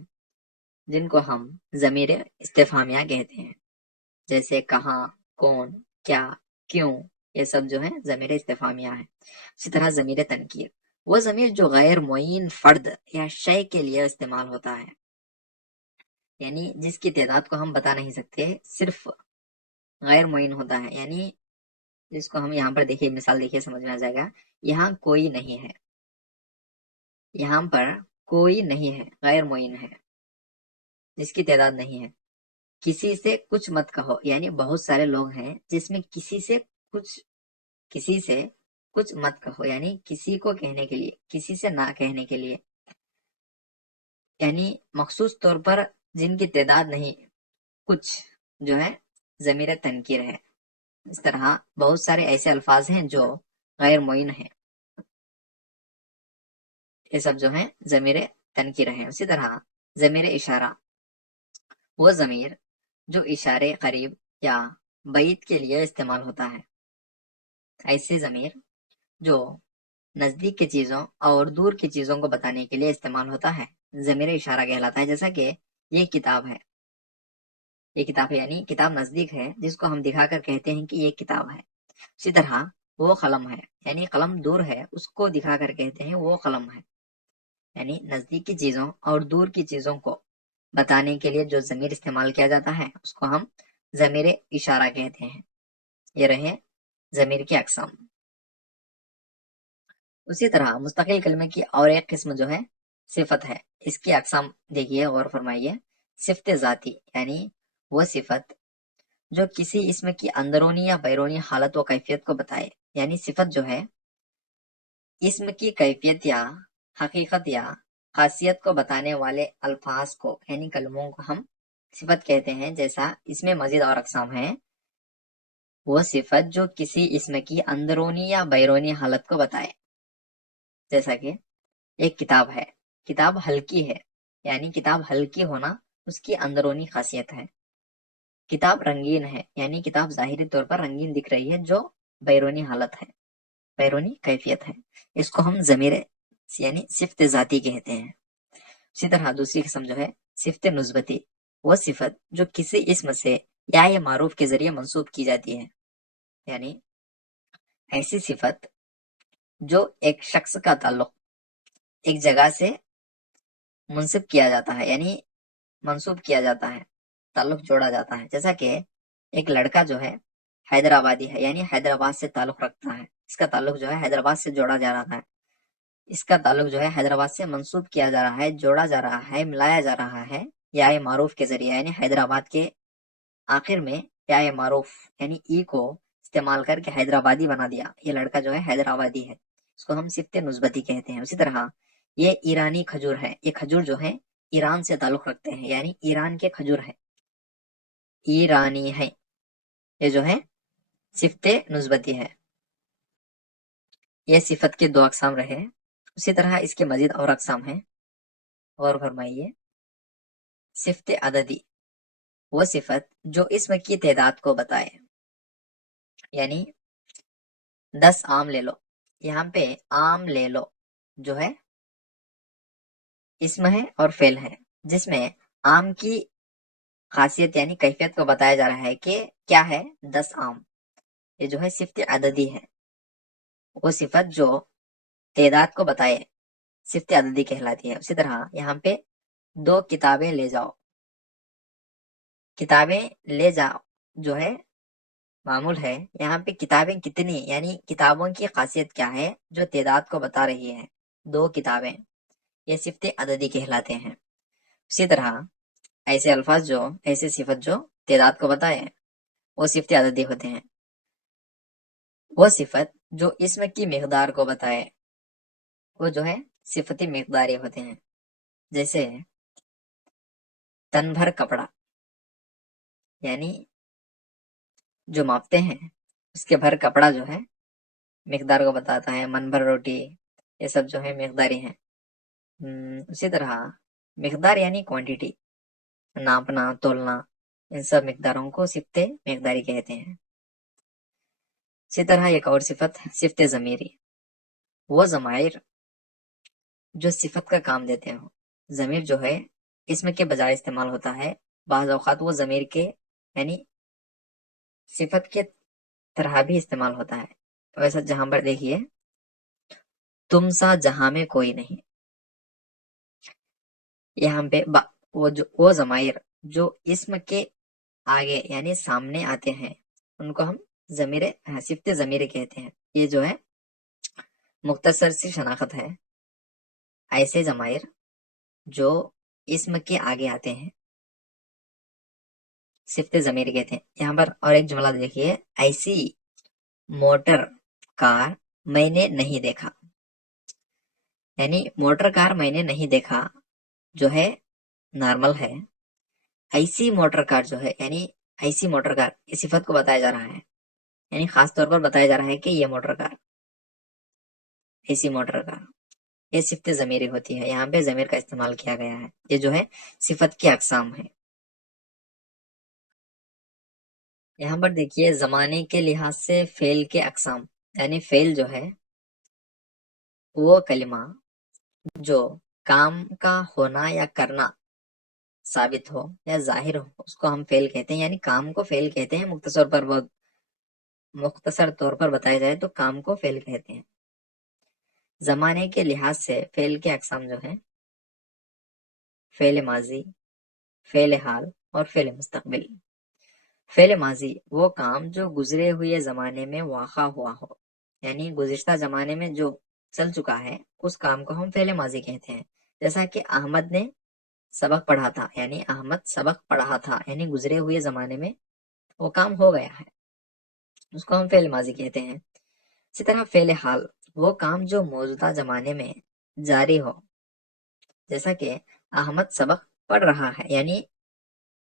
جن کو ہم ضمیر استفہامیہ کہتے ہیں، جیسے کہاں، کون، کیا، کیوں، یہ سب جو ہے ضمیر استفہامیہ ہے۔ اسی طرح ضمیر تنکیر، وہ ضمیر جو غیر معین فرد یا شے کے لیے استعمال ہوتا ہے، یعنی جس کی تعداد کو ہم بتا نہیں سکتے، صرف غیر معین ہوتا ہے، یعنی جس کو ہم یہاں پر دیکھیے مثال دیکھیے سمجھ میں آ جائے گا۔ یہاں کوئی نہیں ہے، یہاں پر کوئی نہیں ہے، غیر معین ہے، جس کی تعداد نہیں ہے۔ کسی سے کچھ مت کہو، یعنی بہت سارے لوگ ہیں جس میں کسی سے کچھ مت کہو، یعنی کسی کو کہنے کے لیے، کسی سے نہ کہنے کے لیے، یعنی مخصوص طور پر جن کی تعداد نہیں، کچھ جو ہے ضمیر تنکیر ہے۔ اس طرح بہت سارے ایسے الفاظ ہیں جو غیر معین ہیں، یہ سب جو ہیں ضمیر تنکیر ہیں۔ اسی طرح ضمیر اشارہ، وہ ضمیر جو اشارے قریب یا بعید کے لیے استعمال ہوتا ہے، ایسے ضمیر جو نزدیک کی چیزوں اور دور کی چیزوں کو بتانے کے لیے استعمال ہوتا ہے ضمیر اشارہ کہلاتا ہے. جیسا کہ یہ کتاب ہے، یہ کتاب ہے یعنی کتاب نزدیک ہے جس کو ہم دکھا کر کہتے ہیں کہ یہ کتاب ہے. اسی طرح وہ قلم ہے یعنی قلم دور ہے، اس کو دکھا کر کہتے ہیں وہ قلم ہے. یعنی نزدیک کی چیزوں اور دور کی چیزوں کو بتانے کے لیے جو ضمیر استعمال کیا جاتا ہے اس کو ہم ضمیر اشارہ کہتے ہیں. یہ رہے ضمیر کی اقسام. اسی طرح مستقل کلمے کی اور ایک قسم جو ہے صفت ہے. اس کی اقسام دیکھیے غور فرمائیے. صفت ذاتی یعنی وہ صفت جو کسی اسم کی اندرونی یا بیرونی حالت و کیفیت کو بتائے. یعنی صفت جو ہے اسم کی کیفیت یا حقیقت یا خاصیت کو بتانے والے الفاظ کو یعنی کلموں کو ہم صفت کہتے ہیں. جیسا اس میں مزید اور اقسام ہیں. وہ صفت جو کسی اسم کی اندرونی یا بیرونی حالت کو بتائے. جیسا کہ ایک کتاب ہے، کتاب ہلکی ہے یعنی کتاب ہلکی ہونا اس کی اندرونی خاصیت ہے. کتاب رنگین ہے یعنی کتاب ظاہری طور پر رنگین دکھ رہی ہے جو بیرونی حالت ہے، بیرونی کیفیت ہے. اس کو ہم ضمیر یعنی صفت ذاتی کہتے ہیں. اسی طرح دوسری قسم جو ہے صفت نسبتی، وہ صفت جو کسی اسم سے یا یہ معروف کے ذریعے منسوب کی جاتی ہے. یعنی ایسی صفت جو ایک شخص کا تعلق ایک جگہ سے منسوب کیا جاتا ہے یعنی منسوب کیا جاتا ہے، تعلق جوڑا جاتا ہے. جیسا کہ ایک لڑکا جو ہے حیدرآبادی ہے یعنی حیدرآباد سے تعلق رکھتا ہے، اس کا تعلق جو ہے حیدرآباد سے جوڑا جا رہا ہے، اس کا تعلق جو ہے حیدرآباد سے منسوب کیا جا رہا ہے، جوڑا جا رہا ہے، ملایا جا رہا ہے یا معروف کے ذریعے. یعنی حیدرآباد کے آخر میں یا معروف یعنی ای کو استعمال کر کے حیدرآبادی بنا دیا، یہ لڑکا جو ہے حیدرآبادی ہے. اس کو ہم صفت نسبتی کہتے ہیں. اسی طرح یہ ایرانی کھجور ہے، یہ کھجور جو ہے ایران سے تعلق رکھتے ہیں یعنی ایران کے کھجور ہے، ایرانی ہے. یہ جو ہے صفت نسبتی ہے. یہ صفت کے دو اقسام رہے. اسی طرح اس کے مزید اور اقسام ہیں، غور فرمائیے. صفت عددی، وہ صفت جو اسم کی تعداد کو بتائے. یعنی 10 آم لے لو، یہاں پہ آم لے لو جو ہے اسم ہے اور فعل ہے، جس میں آم کی خاصیت یعنی کیفیت کو بتایا جا رہا ہے کہ کیا ہے 10 آم. یہ جو ہے صفت عددی ہے. وہ صفت جو تعداد کو بتائے صفت عددی کہلاتی ہے. اسی طرح یہاں پہ 2 کتابیں لے جاؤ، کتابیں لے جاؤ جو ہے معمول ہے. یہاں پہ کتابیں کتنی یعنی کتابوں کی خاصیت کیا ہے جو تعداد کو بتا رہی ہے، 2 کتابیں، یہ صفت عددی کہلاتے ہیں. اسی طرح ایسے الفاظ جو ایسے صفت جو تعداد کو بتائے وہ صفت عددی ہوتے ہیں. وہ صفت جو اسم کی مقدار کو بتائے وہ جو ہے صفتی مقداری ہوتے ہیں. جیسے تن بھر کپڑا یعنی جو ماپتے ہیں اس کے بھر کپڑا جو ہے مقدار کو بتاتا ہے. من بھر روٹی، یہ سب جو ہے مقداری ہیں. اسی طرح مقدار یعنی کوانٹیٹی، ناپنا تولنا، ان سب مقداروں کو صفت مقداری کہتے ہیں. اسی طرح ایک اور صفت صفت ضمیری، وہ ضمائر جو صفت کا کام دیتے ہوں. ضمیر جو ہے اسم کے بجائے استعمال ہوتا ہے، بعض اوقات وہ ضمیر کے یعنی صفت کے طرح بھی استعمال ہوتا ہے. ویسا جہاں پر دیکھیے تم سا جہاں میں کوئی نہیں، یہاں پہ وہ ضمائر جو اسم کے آگے یعنی سامنے آتے ہیں ان کو ہم صفت ضمیری کہتے ہیں. یہ جو ہے مختصر سی شناخت ہے. ایسے ضمائر جو اسم کے آگے آتے ہیں صفت ضمیری کہتے ہیں. یہاں پر اور ایک جملہ دیکھیے، ایسی موٹر کار میں نے نہیں دیکھا. یعنی موٹر کار میں نے نہیں دیکھا جو ہے نارمل ہے. ایسی موٹر کار جو ہے یعنی ایسی موٹر کار اس صفت کو بتایا جا رہا ہے، یعنی خاص طور پر بتایا جا رہا ہے کہ یہ موٹر کار، ایسی موٹر کار، یہ صفت ضمیری ہوتی ہے. یہاں پہ ضمیر کا استعمال کیا گیا ہے. یہ جو ہے صفت کی اقسام ہے. یہاں پر دیکھیے زمانے کے لحاظ سے فعل کے اقسام، یعنی فعل جو ہے وہ کلمہ جو کام کا ہونا یا کرنا ثابت ہو یا ظاہر ہو اس کو ہم فعل کہتے ہیں، یعنی کام کو فعل کہتے ہیں۔ مختصر طور پر بتایا جائے تو کام کو فعل کہتے ہیں۔ زمانے کے لحاظ سے فعل کے اقسام جو ہیں فعل ماضی، فعل حال اور فعل مستقبل۔ فعل ماضی وہ کام جو گزرے ہوئے زمانے میں واقع ہوا ہو، یعنی گزشتہ زمانے میں جو چل چکا ہے اس کام کو ہم فعل ماضی کہتے ہیں۔ جیسا کہ احمد نے سبق پڑھا تھا، یعنی احمد سبق پڑھا تھا، یعنی گزرے ہوئے زمانے میں وہ کام ہو گیا ہے، اس کو ہم فعل ماضی کہتے ہیں۔ اسی طرح فعل حال وہ کام جو موجودہ زمانے میں جاری ہو، جیسا کہ احمد سبق پڑھ رہا ہے، یعنی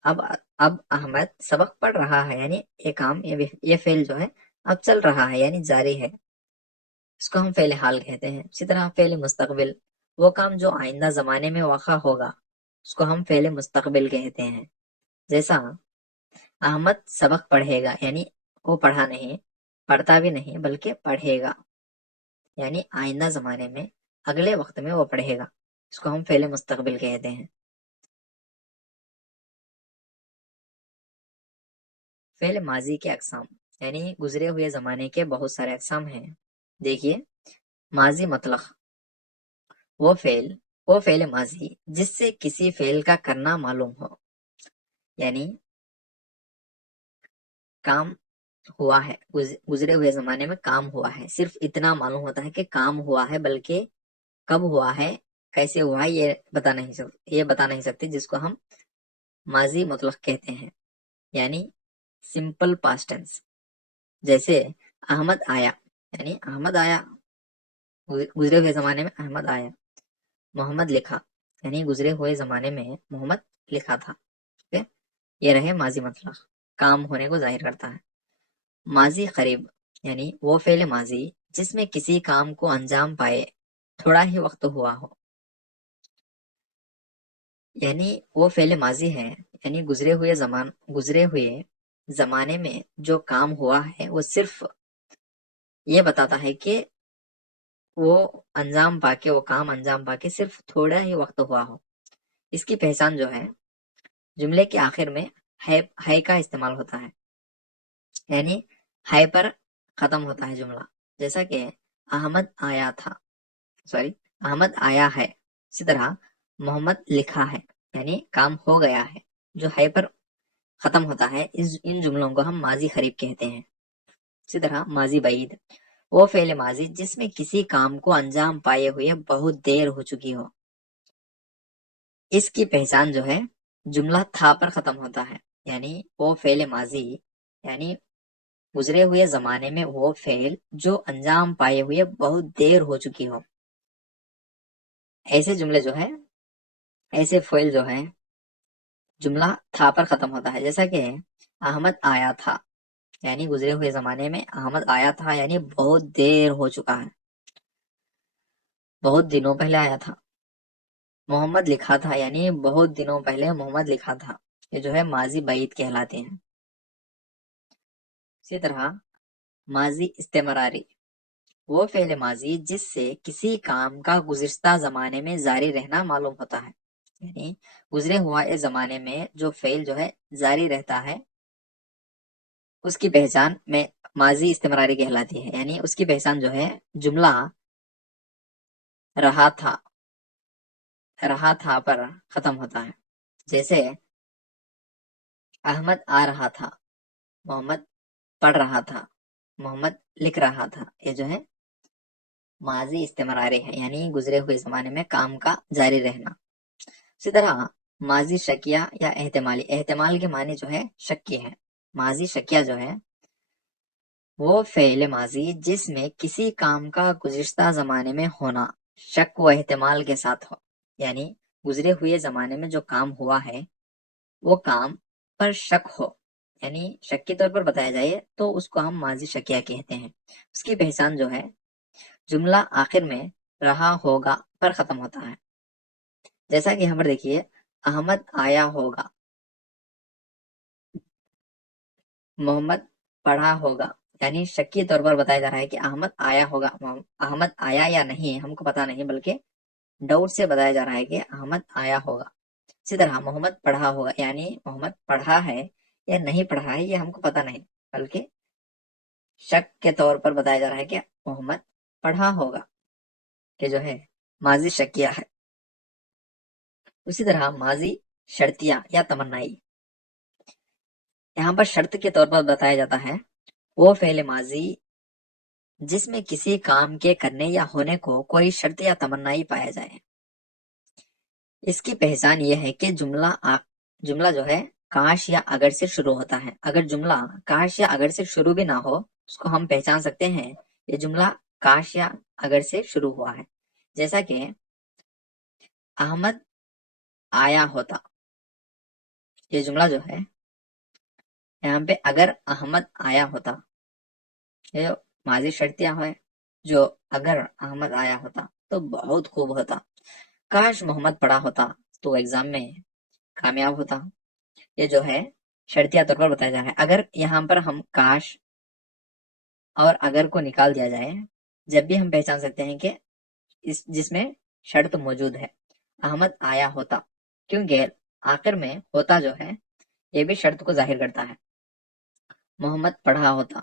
اب احمد سبق پڑھ رہا ہے، یعنی یہ کام یہ فعل جو ہے اب چل رہا ہے، یعنی جاری ہے، اس کو ہم فعل حال کہتے ہیں۔ اسی طرح فعل مستقبل وہ کام جو آئندہ زمانے میں واقع ہوگا اس کو ہم فعل مستقبل کہتے ہیں۔ جیسا احمد سبق پڑھے گا، یعنی وہ پڑھا نہیں، پڑھتا بھی نہیں بلکہ پڑھے گا، یعنی آئندہ زمانے میں اگلے وقت میں وہ پڑھے گا، اس کو ہم فعل مستقبل کہتے ہیں۔ فعل ماضی کے اقسام، یعنی گزرے ہوئے زمانے کے بہت سارے اقسام ہیں۔ دیکھیے، ماضی مطلق وہ فعل ماضی جس سے کسی فعل کا کرنا معلوم ہو، یعنی کام ہوا ہے، گزرے ہوئے زمانے میں کام ہوا ہے، صرف اتنا معلوم ہوتا ہے کہ کام ہوا ہے، بلکہ کب ہوا ہے، کیسے ہوا ہے یہ بتا نہیں سکتے، جس کو ہم ماضی مطلق کہتے ہیں، یعنی سمپل پاسٹ ٹینس۔ جیسے احمد آیا، یعنی احمد آیا، گزرے ہوئے زمانے میں احمد آیا۔ محمد لکھا، یعنی گزرے ہوئے زمانے میں محمد لکھا تھا۔ یہ رہے ماضی مطلق، کام ہونے کو ظاہر کرتا ہے۔ ماضی قریب یعنی وہ فعل ماضی جس میں کسی کام کو انجام پائے تھوڑا ہی وقت ہوا ہو، یعنی وہ فعل ماضی ہے، یعنی گزرے ہوئے زمانے میں جو کام ہوا ہے وہ صرف یہ بتاتا ہے کہ وہ کام انجام پا کے صرف تھوڑا ہی وقت ہوا ہو۔ اس کی پہچان جو ہے جملے کے آخر میں ہے کا استعمال ہوتا ہے، یعنی ہے پر ختم ہوتا ہے جملہ، جیسا کہ احمد آیا ہے۔ اسی طرح محمد لکھا ہے، یعنی کام ہو گیا ہے، جو ہے پر ختم ہوتا ہے، ان جملوں کو ہم ماضی قریب کہتے ہیں۔ اسی طرح ماضی بعید وہ فعل ماضی جس میں کسی کام کو انجام پائے ہوئے بہت دیر ہو چکی ہو۔ اس کی پہچان جو ہے جملہ تھا پر ختم ہوتا ہے، یعنی وہ فعل ماضی یعنی گزرے ہوئے زمانے میں وہ فعل جو انجام پائے ہوئے بہت دیر ہو چکی ہو۔ ایسے جملے جو ہے ایسے فعل جو ہے جملہ تھا پر ختم ہوتا ہے، جیسا کہ احمد آیا تھا، یعنی گزرے ہوئے زمانے میں احمد آیا تھا، یعنی بہت دیر ہو چکا ہے، بہت دنوں پہلے آیا تھا۔ محمد لکھا تھا، یعنی بہت دنوں پہلے محمد لکھا تھا، یہ جو ہے ماضی بعید کہلاتے ہیں۔ اسی طرح ماضی استمراری وہ فعل ماضی جس سے کسی کام کا گزشتہ زمانے میں جاری رہنا معلوم ہوتا ہے، یعنی گزرے ہوئے زمانے میں جو فعل جو ہے جاری رہتا ہے اس کی پہچان میں ماضی استمراری کہلاتی ہے، یعنی اس کی پہچان جو ہے جملہ رہا تھا پر ختم ہوتا ہے، جیسے احمد آ رہا تھا، محمد پڑھ رہا تھا، محمد لکھ رہا تھا، یہ جو ہے ماضی استمراری ہے، یعنی گزرے ہوئے زمانے میں کام کا جاری رہنا۔ اسی طرح ماضی شکیہ یا احتمال کے معنی جو ہے شکی ہے۔ ماضی شکیہ جو ہے وہ فعل ماضی جس میں کسی کام کا گزشتہ زمانے میں ہونا شک و احتمال کے ساتھ ہو، یعنی گزرے ہوئے زمانے میں جو کام ہوا ہے وہ کام پر شک ہو، یعنی شک کے طور پر بتایا جائے تو اس کو ہم ماضی شکیہ کہتے ہیں۔ اس کی پہچان جو ہے جملہ آخر میں رہا ہوگا پر ختم ہوتا ہے، جیسا کہ یہاں پر دیکھیے احمد آیا ہوگا، محمد پڑھا ہوگا، یعنی شکی طور پر بتایا جا رہا ہے کہ احمد آیا ہوگا۔ احمد آیا یا نہیں ہم کو پتا نہیں، بلکہ ڈاؤٹ سے بتایا جا رہا ہے کہ احمد آیا ہوگا. اسی طرح محمد پڑھا ہوگا، یعنی محمد پڑھا ہے یا نہیں پڑھا ہے یہ ہم کو پتہ نہیں، بلکہ شک کے طور پر بتایا جا رہا ہے کہ محمد پڑھا ہوگا، کہ جو ہے ماضی شکیہ ہے. اسی طرح ماضی شرطیہ یا تمنائی، یہاں پر شرط کے طور پر بتایا جاتا ہے وہ فعل ماضی جس میں کسی کام کے کرنے یا ہونے کو کوئی شرط یا تمنائی پایا جائے. اس کی پہچان یہ ہے کہ جملہ جو ہے کاش یا اگر سے شروع ہوتا ہے. اگر جملہ کاش یا اگر سے شروع بھی نہ ہو اس کو ہم پہچان سکتے ہیں یہ جملہ کاش یا اگر سے شروع ہوا ہے. جیسا کہ احمد آیا ہوتا، یہ جملہ جو ہے یہاں پہ اگر احمد آیا ہوتا، یہ ماضی شرطیہ ہے، جو اگر احمد آیا ہوتا تو بہت خوب ہوتا. کاش محمد پڑھا ہوتا تو ایگزام میں کامیاب ہوتا. یہ جو ہے شرطیہ طور پر بتایا جا رہا ہے. اگر یہاں پر ہم کاش اور اگر کو نکال دیا جائے جب بھی ہم پہچان سکتے ہیں کہ جس میں شرط موجود ہے. احمد آیا ہوتا، کیونکہ آخر میں ہوتا جو ہے یہ بھی شرط کو ظاہر کرتا ہے. محمد پڑھا ہوتا،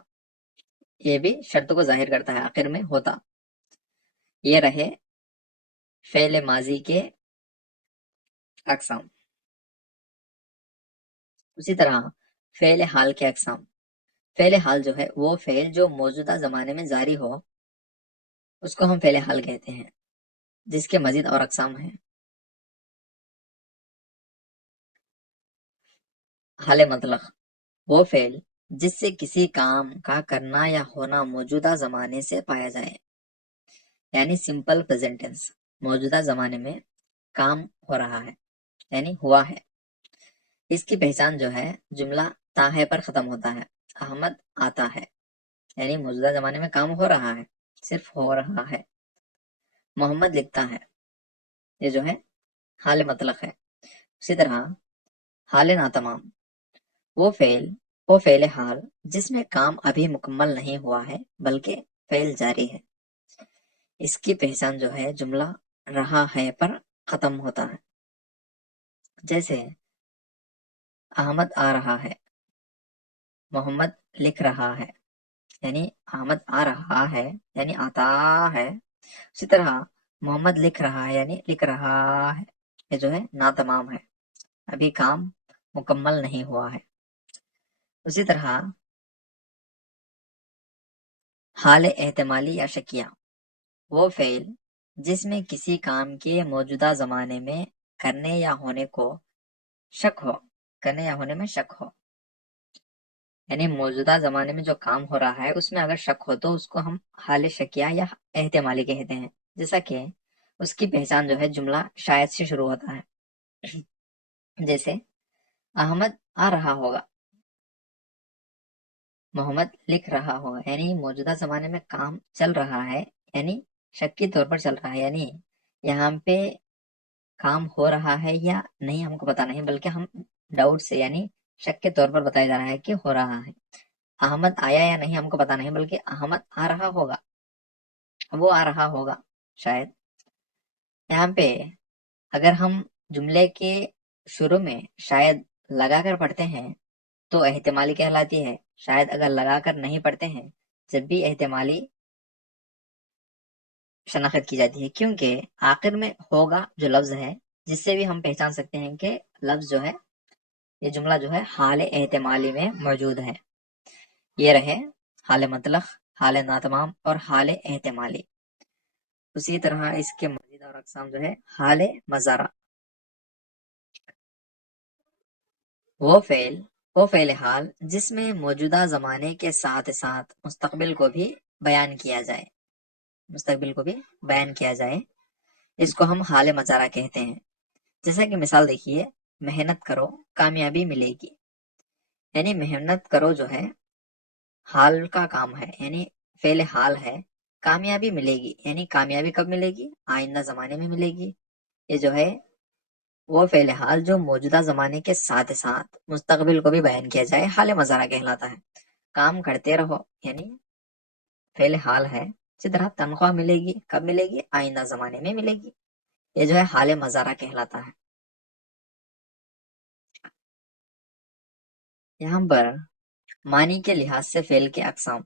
یہ بھی شرط کو ظاہر کرتا ہے، آخر میں ہوتا. یہ رہے فعل ماضی کے اقسام. اسی طرح فعل حال کے اقسام. فعل حال جو ہے وہ فعل جو موجودہ زمانے میں جاری ہو اس کو ہم فعل حال کہتے ہیں، جس کے مزید اور اقسام ہیں. حال مطلق، وہ فعل جس سے کسی کام کا کرنا یا ہونا موجودہ زمانے سے پایا جائے، یعنی سمپل پریزنٹ ٹینس، موجودہ زمانے میں کام ہو رہا ہے یعنی ہوا ہے. اس کی پہچان جو ہے جملہ تا ہے پر ختم ہوتا ہے. احمد آتا ہے، یعنی موجودہ زمانے میں کام ہو رہا ہے، صرف ہو رہا ہے. محمد لکھتا ہے، یہ جو ہے حال مطلق ہے. اسی طرح حال ناتمام، وہ فعل حال جس میں کام ابھی مکمل نہیں ہوا ہے بلکہ فعل جاری ہے. اس کی پہچان جو ہے جملہ رہا ہے پر ختم ہوتا ہے. جیسے احمد آ رہا ہے، محمد لکھ رہا ہے، یعنی احمد آ رہا ہے یعنی آتا ہے. اسی طرح محمد لکھ رہا ہے یعنی لکھ رہا ہے، یہ جو ہے ناتمام ہے، ابھی کام مکمل نہیں ہوا ہے. اسی طرح حال احتمالی یا شکیہ، وہ فعل جس میں کسی کام کے موجودہ زمانے میں کرنے یا ہونے کو شک ہو، کرنے یا ہونے میں شک ہو، یعنی موجودہ زمانے میں جو کام ہو رہا ہے اس میں اگر شک ہو تو اس کو ہم حال شکیہ یا احتمالی کہتے ہیں. جیسا کہ اس کی پہچان جو ہے جملہ شاید سے شروع ہوتا ہے. جیسے احمد آ رہا ہوگا، محمد لکھ رہا ہوگا، یعنی موجودہ زمانے میں کام چل رہا ہے، یعنی شکی طور پر چل رہا ہے، یعنی یہاں پہ کام ہو رہا ہے یا نہیں ہم کو پتا نہیں، بلکہ ہم ڈاؤٹ سے یعنی شک کے طور پر بتایا جا رہا ہے کہ ہو رہا ہے. احمد آیا یا نہیں ہم کو پتا نہیں، بلکہ احمد آ رہا ہوگا، وہ آ رہا ہوگا شاید. یہاں پہ اگر ہم جملے کے شروع میں شاید لگا کر پڑھتے ہیں تو احتمالی کہلاتی ہے. شاید اگر لگا کر نہیں پڑھتے ہیں جب بھی احتمالی شناخت کی جاتی ہے، کیونکہ آخر میں ہوگا جو لفظ ہے جس سے بھی ہم پہچان سکتے ہیں کہ لفظ جو ہے یہ جملہ جو ہے حال احتمالی میں موجود ہے. یہ رہے حال مطلق، حال ناتمام اور حال احتمالی. اسی طرح اس کے مزید اور اقسام جو ہے حال مضارع، وہ فعل حال جس میں موجودہ زمانے کے ساتھ ساتھ مستقبل کو بھی بیان کیا جائے، اس کو ہم حال مضارع کہتے ہیں. جیسا کہ مثال دیکھیے، محنت کرو کامیابی ملے گی، یعنی محنت کرو جو ہے حال کا کام ہے، یعنی فعل حال ہے. کامیابی ملے گی یعنی کامیابی کب ملے گی؟ آئندہ زمانے میں ملے گی. یہ جو ہے وہ فعل حال جو موجودہ زمانے کے ساتھ ساتھ مستقبل کو بھی بیان کیا جائے حال مضارع کہلاتا ہے. کام کرتے رہو یعنی فعل حال ہے. اسی طرح تنخواہ ملے گی کب ملے گی؟ آئندہ زمانے میں ملے گی. یہ جو ہے حال مضارع کہلاتا ہے۔ یہاں پر معنی کے لحاظ سے فعل کے اقسام۔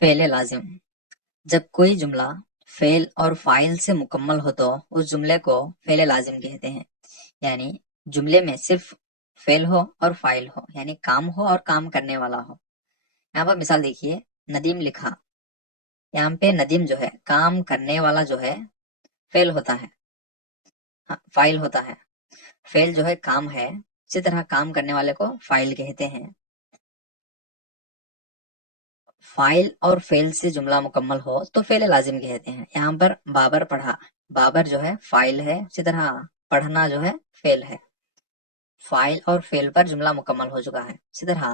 فعل لازم، جب کوئی جملہ فعل اور فاعل سے مکمل ہو تو اس جملے کو فعل لازم کہتے ہیں، یعنی جملے میں صرف فعل ہو اور فاعل ہو، یعنی کام ہو اور کام کرنے والا ہو۔ یہاں پر مثال دیکھیے، ندیم لکھا، یہاں پہ ندیم جو ہے کام کرنے والا جو ہے فعل ہوتا ہے، فاعل ہوتا ہے۔ فعل جو ہے کام ہے، اسی طرح کام کرنے والے کو فاعل کہتے ہیں۔ فاعل اور فعل سے جملہ مکمل ہو تو فعل لازم کہتے ہیں۔ یہاں پر بابر پڑھا، بابر جو ہے فاعل ہے، اسی طرح پڑھنا جو ہے فعل ہے۔ فاعل اور فعل پر جملہ مکمل ہو چکا ہے۔ اسی طرح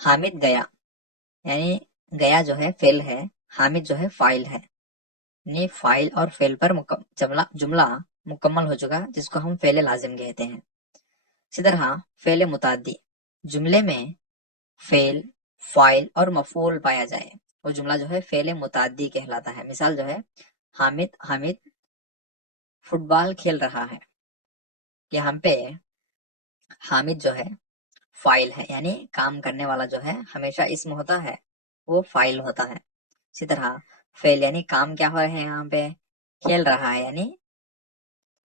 حامد گیا، یعنی گیا جو ہے فعل ہے، حامد جو ہے فاعل ہے، یعنی فاعل اور فعل پر جملہ مکمل ہو چکا جس کو ہم فعل لازم کہتے ہیں۔ اسی طرح فعل متعدی، جملے میں فعل، فاعل اور مفعول پایا جائے وہ جملہ جو ہے فعل متعدی کہلاتا ہے۔ مثال جو ہے حامد فٹ بال کھیل رہا ہے، یہاں پہ حامد جو ہے فاعل ہے، یعنی کام کرنے والا جو ہے ہمیشہ اسم ہوتا ہے وہ فاعل ہوتا ہے۔ اسی طرح فعل یعنی کام کیا ہو رہا ہے، یہاں پہ کھیل رہا ہے، یعنی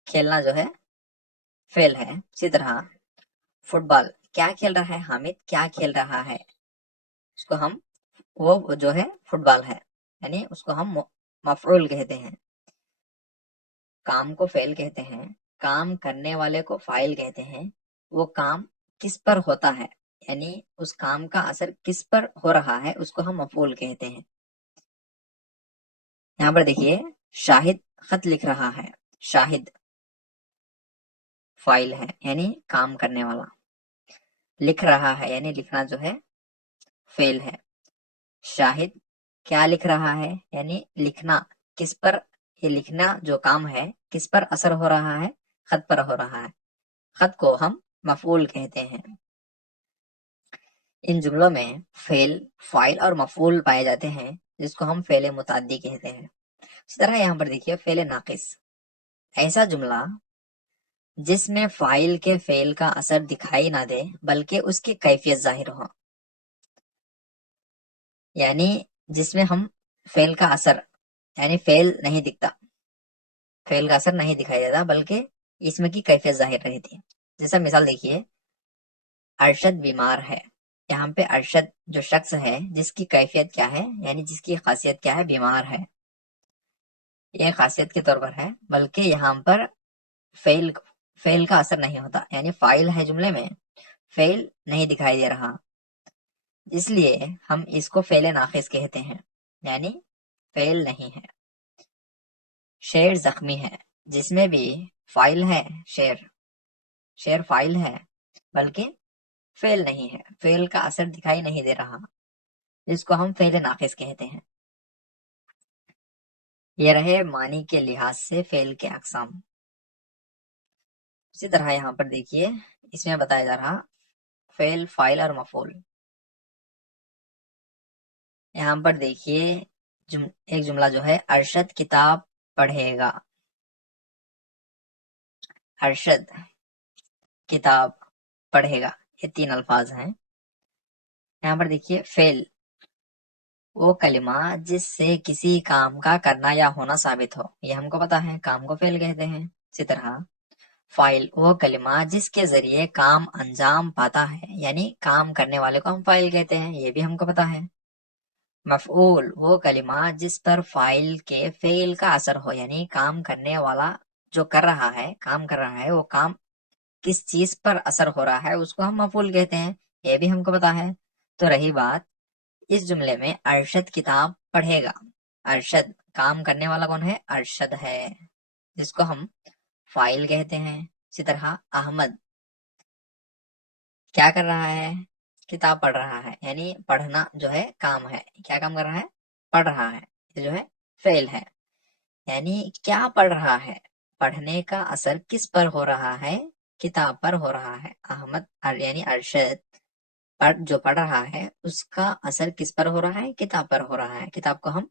کھیلنا جو ہے فعل ہے۔ اسی طرح فٹ بال کیا کھیل رہا ہے، حامد کیا کھیل رہا ہے، اس کو ہم وہ جو ہے فٹ بال ہے، یعنی اس کو ہم مفعول کہتے ہیں۔ کام کو فعل کہتے ہیں، کام کرنے والے کو فاعل کہتے ہیں۔ وہ کام کس پر ہوتا ہے، یعنی اس کام کا اثر کس پر ہو رہا ہے اس کو ہم مفعول کہتے ہیں۔ یہاں پر دیکھیے، شاہد خط لکھ رہا ہے، شاہد فاعل ہے، یعنی کام کرنے والا۔ لکھ رہا ہے یعنی لکھنا جو ہے فعل ہے۔ شاہد کیا لکھ رہا ہے، یعنی لکھنا کس پر، یہ لکھنا جو کام ہے کس پر اثر ہو رہا ہے، خط پر ہو رہا ہے، خط کو ہم مفعول کہتے ہیں۔ ان جملوں میں فعل، فاعل اور مفعول پائے جاتے ہیں جس کو ہم فعل متعدی کہتے ہیں۔ اس طرح یہاں پر دیکھیے فعل ناقص، ایسا جملہ جس میں فاعل کے فعل کا اثر دکھائی نہ دے بلکہ اس کی کیفیت ظاہر ہو، یعنی جس میں ہم فعل کا اثر، یعنی فعل نہیں دکھتا، فعل کا اثر نہیں دکھائی دیتا بلکہ اس میں کی کیفیت ظاہر رہتی ہے۔ جیسا مثال دیکھیے، ارشد بیمار ہے، یہاں پہ ارشد جو شخص ہے جس کی کیفیت کیا ہے، یعنی جس کی خاصیت کیا ہے، بیمار ہے، یہ خاصیت کے طور پر ہے، بلکہ یہاں پر فعل کا اثر نہیں ہوتا، یعنی فاعل ہے جملے میں، فعل نہیں دکھائی دے رہا، اس لیے ہم اس کو فعل ناقص کہتے ہیں، یعنی فعل نہیں ہے۔ شیر زخمی ہے، جس میں بھی فاعل ہے، شیر فاعل ہے بلکہ فعل نہیں ہے، فعل کا اثر دکھائی نہیں دے رہا، جس کو ہم فعل ناقص کہتے ہیں۔ یہ رہے معنی کے لحاظ سے فعل کے اقسام۔ اسی طرح یہاں پر دیکھیے، اس میں بتایا جا رہا فعل، فاعل اور مفعول۔ یہاں پر دیکھیے ایک جملہ جو ہے، ارشد کتاب پڑھے گا، ارشد کتاب پڑھے گا، یہ 3 الفاظ ہیں۔ یہاں پر دیکھیے فعل، وہ کلمہ جس سے کسی کام کا کرنا یا ہونا ثابت ہو، یہ ہم کو پتا ہے، کام کو فعل کہتے ہیں۔ اسی طرح فاعل، وہ کلمہ جس کے ذریعے کام انجام پاتا ہے، یعنی کام کرنے والے کو ہم فاعل کہتے ہیں، یہ بھی ہم کو پتا ہے۔ مفعول، وہ کلمہ جس پر فاعل کے فعل کا اثر ہو، یعنی کام کرنے والا جو کر رہا ہے، کام کر رہا ہے، وہ کام کس چیز پر اثر ہو رہا ہے اس کو ہم مفعول کہتے ہیں، یہ بھی ہم کو پتا ہے۔ تو رہی بات اس جملے میں ارشد کتاب پڑھے گا، ارشد کام کرنے والا کون ہے، ارشد ہے، جس کو ہم فاعل کہتے ہیں۔ اسی طرح احمد کیا کر رہا ہے، کتاب پڑھ رہا ہے، یعنی پڑھنا جو ہے کام ہے، کیا کام کر رہا ہے، پڑھ رہا ہے، یہ جو ہے فعل ہے، یعنی کیا پڑھ رہا ہے، پڑھنے کا اثر کس پر ہو رہا ہے، کتاب پر ہو رہا ہے۔ احمد یعنی ارشد جو پڑھ رہا ہے اس کا اثر کس پر ہو رہا ہے؟ کتاب پر ہو رہا ہے۔ کتاب کو ہم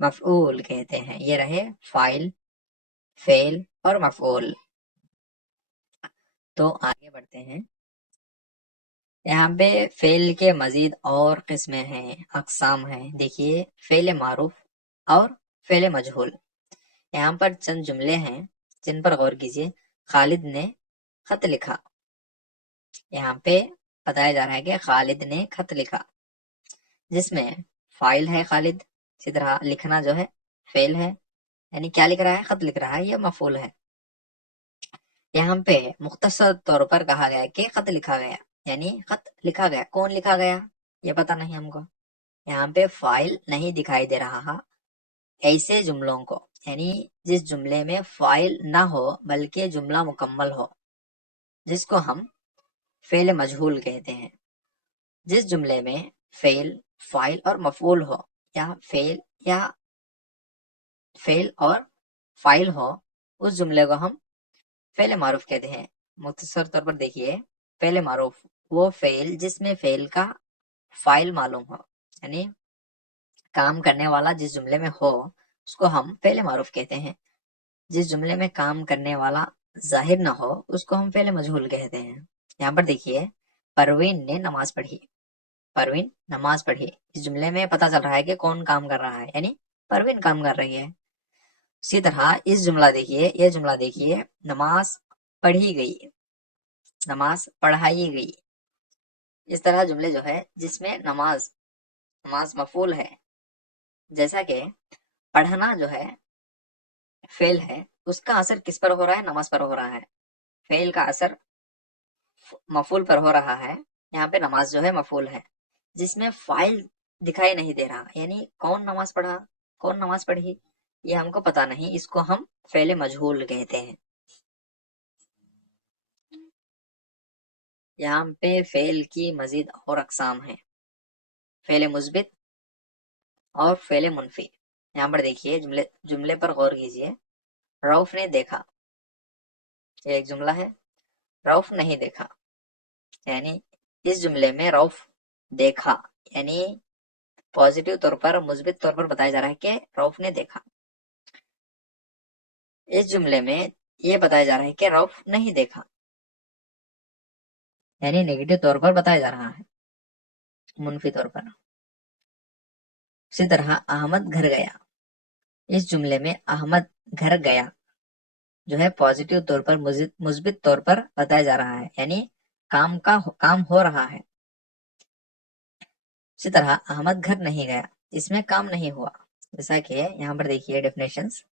مفعول کہتے ہیں۔ یہ رہے فاعل، فعل اور مفعول۔ تو آگے بڑھتے ہیں۔ یہاں پہ فعل کے مزید اور قسمیں ہیں، اقسام ہیں۔ دیکھیے فعل معروف اور فعل مجہول۔ یہاں پر چند جملے ہیں جن پر غور کیجیے۔ خالد نے خط لکھا۔ یہاں پہ بتایا جا رہا ہے کہ خالد نے خط لکھا، جس میں فاعل ہے خالد، اسی طرح لکھنا جو ہے فعل ہے، یعنی کیا لکھ رہا ہے؟ خط لکھ رہا ہے، یہ مفعول ہے۔ یہاں پہ مختصر طور پر کہا گیا کہ خط لکھا گیا، یعنی خط لکھا گیا، کون لکھا گیا یہ پتا نہیں ہم کو۔ یہاں پہ فاعل نہیں دکھائی دے رہا۔ ایسے جملوں کو، یعنی جس جملے میں فاعل نہ ہو بلکہ جملہ مکمل ہو، جس کو ہم فعل مجہول کہتے ہیں۔ جس جملے میں فعل، فاعل اور مفعول ہو، یا فعل اور فاعل ہو، اس جملے کو ہم فعل معروف کہتے ہیں۔ مختصر طور پر دیکھیے، فعل معروف وہ فعل جس میں فعل کا فاعل معلوم ہو، یعنی کام کرنے والا جس جملے میں ہو اس کو ہم فعل معروف کہتے ہیں۔ جس جملے میں کام کرنے والا ظاہر نہ ہو اس کو ہم فعل مجہول کہتے ہیں۔ یہاں پر دیکھیے، پروین نے نماز پڑھی۔ پروین نماز پڑھی، اس جملے میں پتہ چل رہا ہے کہ کون کام کر رہا ہے، یعنی پروین کام کر رہی ہے۔ اسی طرح اس جملہ دیکھیے، یہ جملہ دیکھیے، نماز پڑھی گئی، نماز پڑھائی گئی۔ اس طرح جملے جو ہے جس میں نماز مفعول ہے، جیسا کہ پڑھنا جو ہے فعل ہے، اس کا اثر کس پر ہو رہا ہے؟ نماز پر ہو رہا ہے۔ فعل کا اثر مفعول پر ہو رہا ہے، یہاں پہ نماز جو ہے مفعول ہے، جس میں فاعل دکھائی نہیں دے رہا، یعنی کون نماز پڑھا، کون نماز پڑھی یہ ہم کو پتا نہیں، اس کو ہم فعل مجہول کہتے ہیں۔ یہاں پہ فعل کی مزید اور اقسام ہیں، فعل مثبت اور فعل منفی۔ یہاں پر دیکھیے، جملے پر غور کیجیے۔ رؤف نے دیکھا، یہ ایک جملہ ہے۔ رؤف نہیں دیکھا، یعنی اس جملے میں رؤف دیکھا، یعنی پازیٹیو طور پر، مثبت طور پر بتایا جا رہا ہے کہ رؤف نے دیکھا۔ اس جملے میں یہ بتایا جا رہا ہے کہ رؤف نہیں دیکھا، یعنی نیگیٹو طور پر بتایا جا رہا ہے، منفی طور پر۔ اسی طرح احمد گھر گیا، اس جملے میں احمد گھر گیا جو ہے پازیٹیو طور پر، مثبت طور پر بتایا جا رہا ہے، یعنی کام ہو رہا ہے۔ اسی طرح احمد گھر نہیں گیا، اس میں کام نہیں ہوا، جیسا کہ یہاں پر دیکھیے ڈیفینیشنز۔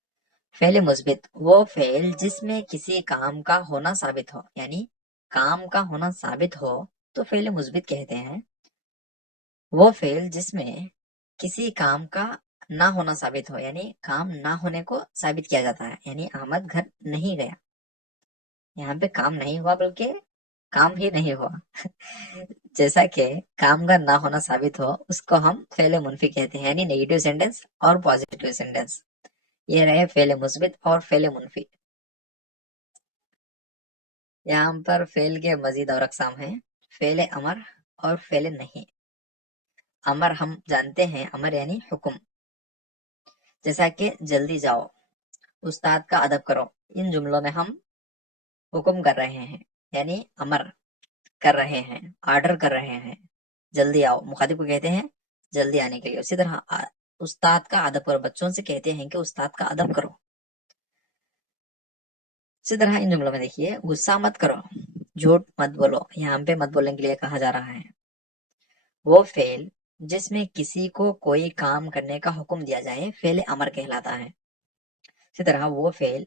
فعل مثبت وہ فعل جس میں کسی کام کا ہونا ثابت ہو، یعنی کام کا ہونا ثابت ہو تو فعل مثبت کہتے ہیں۔ وہ فعل جس میں کسی کام کا نہ ہونا ثابت ہو، یعنی کام نہ ہونے کو ثابت کیا جاتا ہے، یعنی احمد گھر نہیں گیا، یہاں پہ کام نہیں ہوا بلکہ کام ہی نہیں ہوا جیسا کہ کام کا نہ ہونا ثابت ہو اس کو ہم فعل منفی کہتے ہیں، یعنی نیگیٹو سینٹینس اور پازیٹیو سینٹینس۔ یہ رہے فعل مثبت اور فعل منفی۔ یہاں پر فعل کے مزید اور اقسام ہیں، فعل امر اور فعل نہیں۔ امر ہم جانتے ہیں، امر یعنی حکم، جیسا کہ جلدی جاؤ، استاد کا ادب کرو۔ ان جملوں میں ہم حکم کر رہے ہیں، یعنی امر کر رہے ہیں، آرڈر کر رہے ہیں، جلدی آؤ، مخاطب کو کہتے ہیں جلدی آنے کے لیے۔ اسی طرح استاد کا ادب کرو، بچوں سے کہتے ہیں کہ استاد کا ادب کرو۔ اسی طرح ان جملوں میں دیکھیے، غصہ مت کرو، جھوٹ مت بولو، یہاں پہ مت بولنے کے لیے کہا جا رہا ہے۔ وہ فعل جس میں کسی کو کوئی کام کرنے کا حکم دیا جائے فعل امر کہلاتا ہے۔ اسی طرح وہ فعل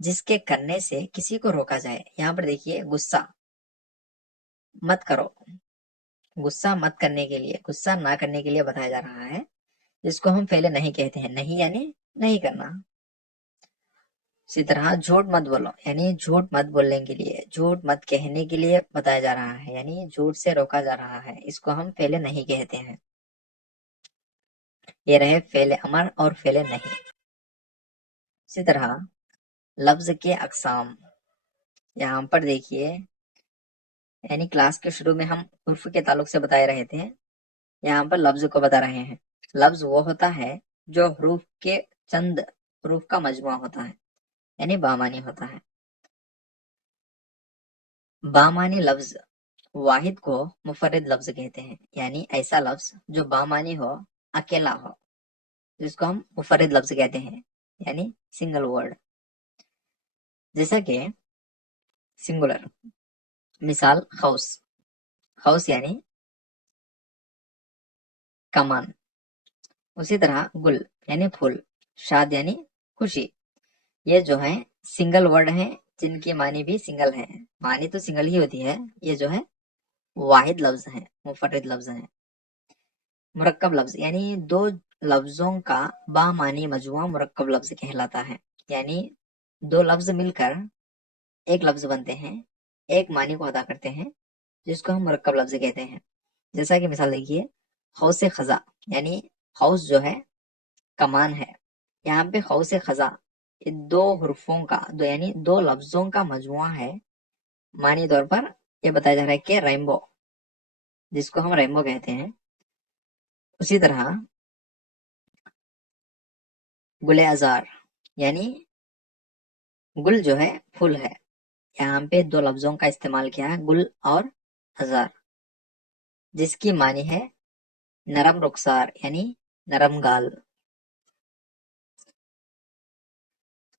جس کے کرنے سے کسی کو روکا جائے، یہاں پر دیکھیے غصہ مت کرو، غصہ مت کرنے کے لیے، غصہ نہ کرنے کے لیے بتایا جا رہا ہے، جس کو ہم فعل نہیں کہتے ہیں، نہیں یعنی نہیں کرنا۔ اسی طرح جھوٹ مت بولو، یعنی جھوٹ مت بولنے کے لیے، جھوٹ مت کہنے کے لیے بتایا جا رہا ہے، یعنی جھوٹ سے روکا جا رہا ہے، اس کو ہم فعل نہیں کہتے ہیں۔ یہ رہے فعل امر اور فعل نہیں۔ اسی طرح لفظ کے اقسام، یہاں پر دیکھیے یعنی کلاس کے شروع میں ہم حرف کے تعلق سے بتائے رہے تھے، یہاں پر لفظ کو بتا رہے ہیں۔ لفظ وہ ہوتا ہے جو حروف کے چند حروف کا مجموعہ ہوتا ہے، یعنی بامانی ہوتا ہے۔ بامانی لفظ واحد کو مفرد لفظ کہتے ہیں، یعنی ایسا لفظ جو بامانی ہو، اکیلا ہو، جس کو ہم مفرد لفظ کہتے ہیں، یعنی سنگل ورڈ، جیسا کہ سنگولر۔ مثال خوص، خوص یعنی کمان۔ اسی طرح گل یعنی پھول، شاد یعنی خوشی۔ یہ جو ہے سنگل ورڈ ہیں، جن کی معنی بھی سنگل ہے، معنی تو سنگل ہی ہوتی ہے، یہ جو ہے واحد لفظ ہیں، مفرد لفظ ہیں۔ مرکب لفظ یعنی دو لفظوں کا بامانی مجموعہ مرکب لفظ کہلاتا ہے، یعنی دو لفظ مل کر ایک لفظ بنتے ہیں، ایک معنی کو ادا کرتے ہیں، جس کو ہم مرکب لفظ کہتے ہیں۔ جیسا کہ مثال دیکھیے، خوص خزاں، یعنی خوص جو ہے کمان ہے، یہاں پہ خوص خزاں دو حرفوں کا یعنی دو لفظوں کا مجموعہ ہے۔ معنی طور پر یہ بتایا جا رہا ہے کہ ریمبو، جس کو ہم ریمبو کہتے ہیں۔ اسی طرح گل ازار یعنی گل جو ہے پھول ہے، یہاں پہ دو لفظوں کا استعمال کیا ہے، گل اور ازار، جس کی معنی ہے نرم رخسار یعنی نرم گال۔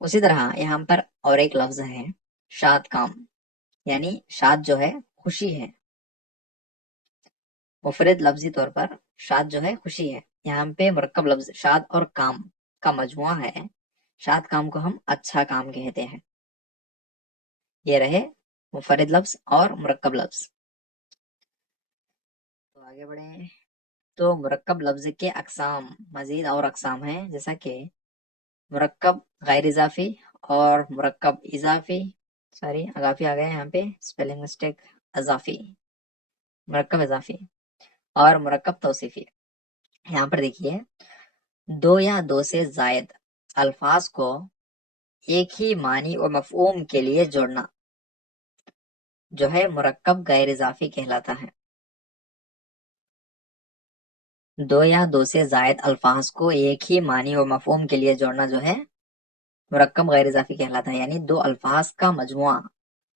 اسی طرح یہاں پر اور ایک لفظ ہے شاد کام، یعنی شاد جو ہے خوشی ہے، مفرد لفظی طور پر شاد جو ہے خوشی ہے، یہاں پہ مرکب لفظ شاد اور کام کا مجموعہ ہے، شاد کام کو ہم اچھا کام کہتے ہیں۔ یہ رہے مفرد لفظ اور مرکب لفظ۔ تو آگے بڑھیں، تو مرکب لفظ کے اقسام، مزید اور اقسام ہیں، جیسا کہ مرکب غیر اضافی اور مرکب اضافی، اضافی آ گئے یہاں پہ اسپیلنگ مسٹیک، اضافی، مرکب اضافی اور مرکب توصیفی۔ یہاں پر دیکھیے، دو یا دو سے زائد الفاظ کو ایک ہی معنی اور مفہوم کے لیے جوڑنا جو ہے مرکب غیر اضافی کہلاتا ہے۔ دو یا دو سے زائد الفاظ کو ایک ہی معنی اور مفہوم کے لیے جوڑنا جو ہے مرکب غیر اضافی کہلاتا ہے، یعنی دو الفاظ کا مجموعہ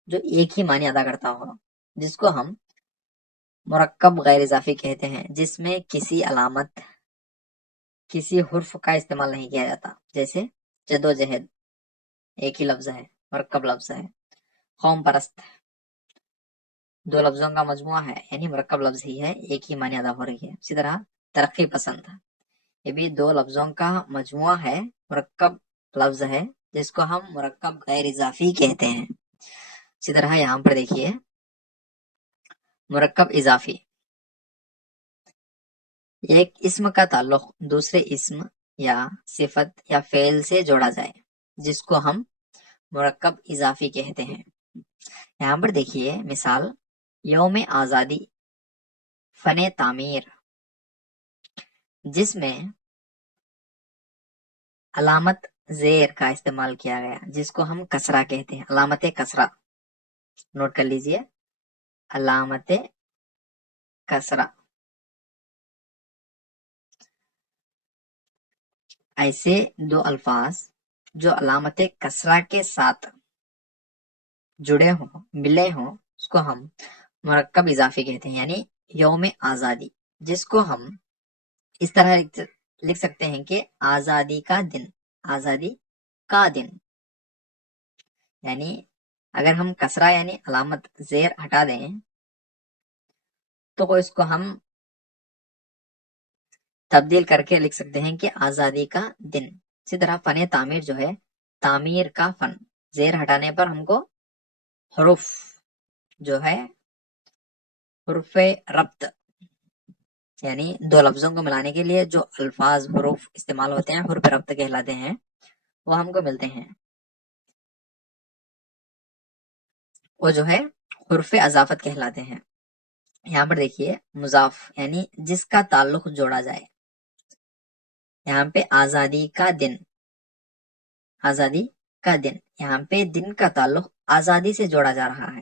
جو ایک ہی معنی ادا کرتا ہو، جس کو ہم مرکب غیر اضافی کہتے ہیں، جس میں کسی علامت، کسی حرف کا استعمال نہیں کیا جاتا، جیسے جدوجہد ایک ہی لفظ ہے، مرکب لفظ ہے۔ قوم پرست دو لفظوں کا مجموعہ ہے، یعنی مرکب لفظ ہی ہے، ایک ہی معنی ادا ہو رہی ہے۔ اسی طرح ترقی پسند، یہ بھی دو لفظوں کا مجموعہ ہے، مرکب لفظ ہے، جس کو ہم مرکب غیر اضافی کہتے ہیں۔ اسی طرح یہاں پر دیکھیے مرکب اضافی، ایک اسم کا تعلق دوسرے اسم یا صفت یا فعل سے جوڑا جائے، جس کو ہم مرکب اضافی کہتے ہیں۔ یہاں پر دیکھیے مثال، یوم آزادی، فن تعمیر، جس میں علامت زیر کا استعمال کیا گیا، جس کو ہم کسرہ کہتے ہیں، علامت کسرہ، نوٹ کر لیجئے، علامت کسرہ۔ ایسے دو الفاظ جو علامت کسرہ کے ساتھ جڑے ہوں، ملے ہوں، اس کو ہم مرکب اضافی کہتے ہیں، یعنی یوم آزادی، جس کو ہم اس طرح لکھ سکتے ہیں کہ آزادی کا دن، آزادی کا دن، یعنی اگر ہم کسرہ یعنی علامت زیر ہٹا دیں تو اس کو ہم تبدیل کر کے لکھ سکتے ہیں کہ آزادی کا دن۔ اسی طرح فن تعمیر جو ہے تعمیر کا فن، زیر ہٹانے پر ہم کو حروف جو ہے حروف ربط، یعنی دو لفظوں کو ملانے کے لیے جو الفاظ حروف استعمال ہوتے ہیں، حروف ربط کہلاتے ہیں، وہ ہم کو ملتے ہیں، وہ جو ہے حروف اضافت کہلاتے ہیں۔ یہاں پر دیکھیے مضاف یعنی جس کا تعلق جوڑا جائے، یہاں پہ آزادی کا دن، آزادی کا دن، یہاں پہ دن کا تعلق آزادی سے جوڑا جا رہا ہے،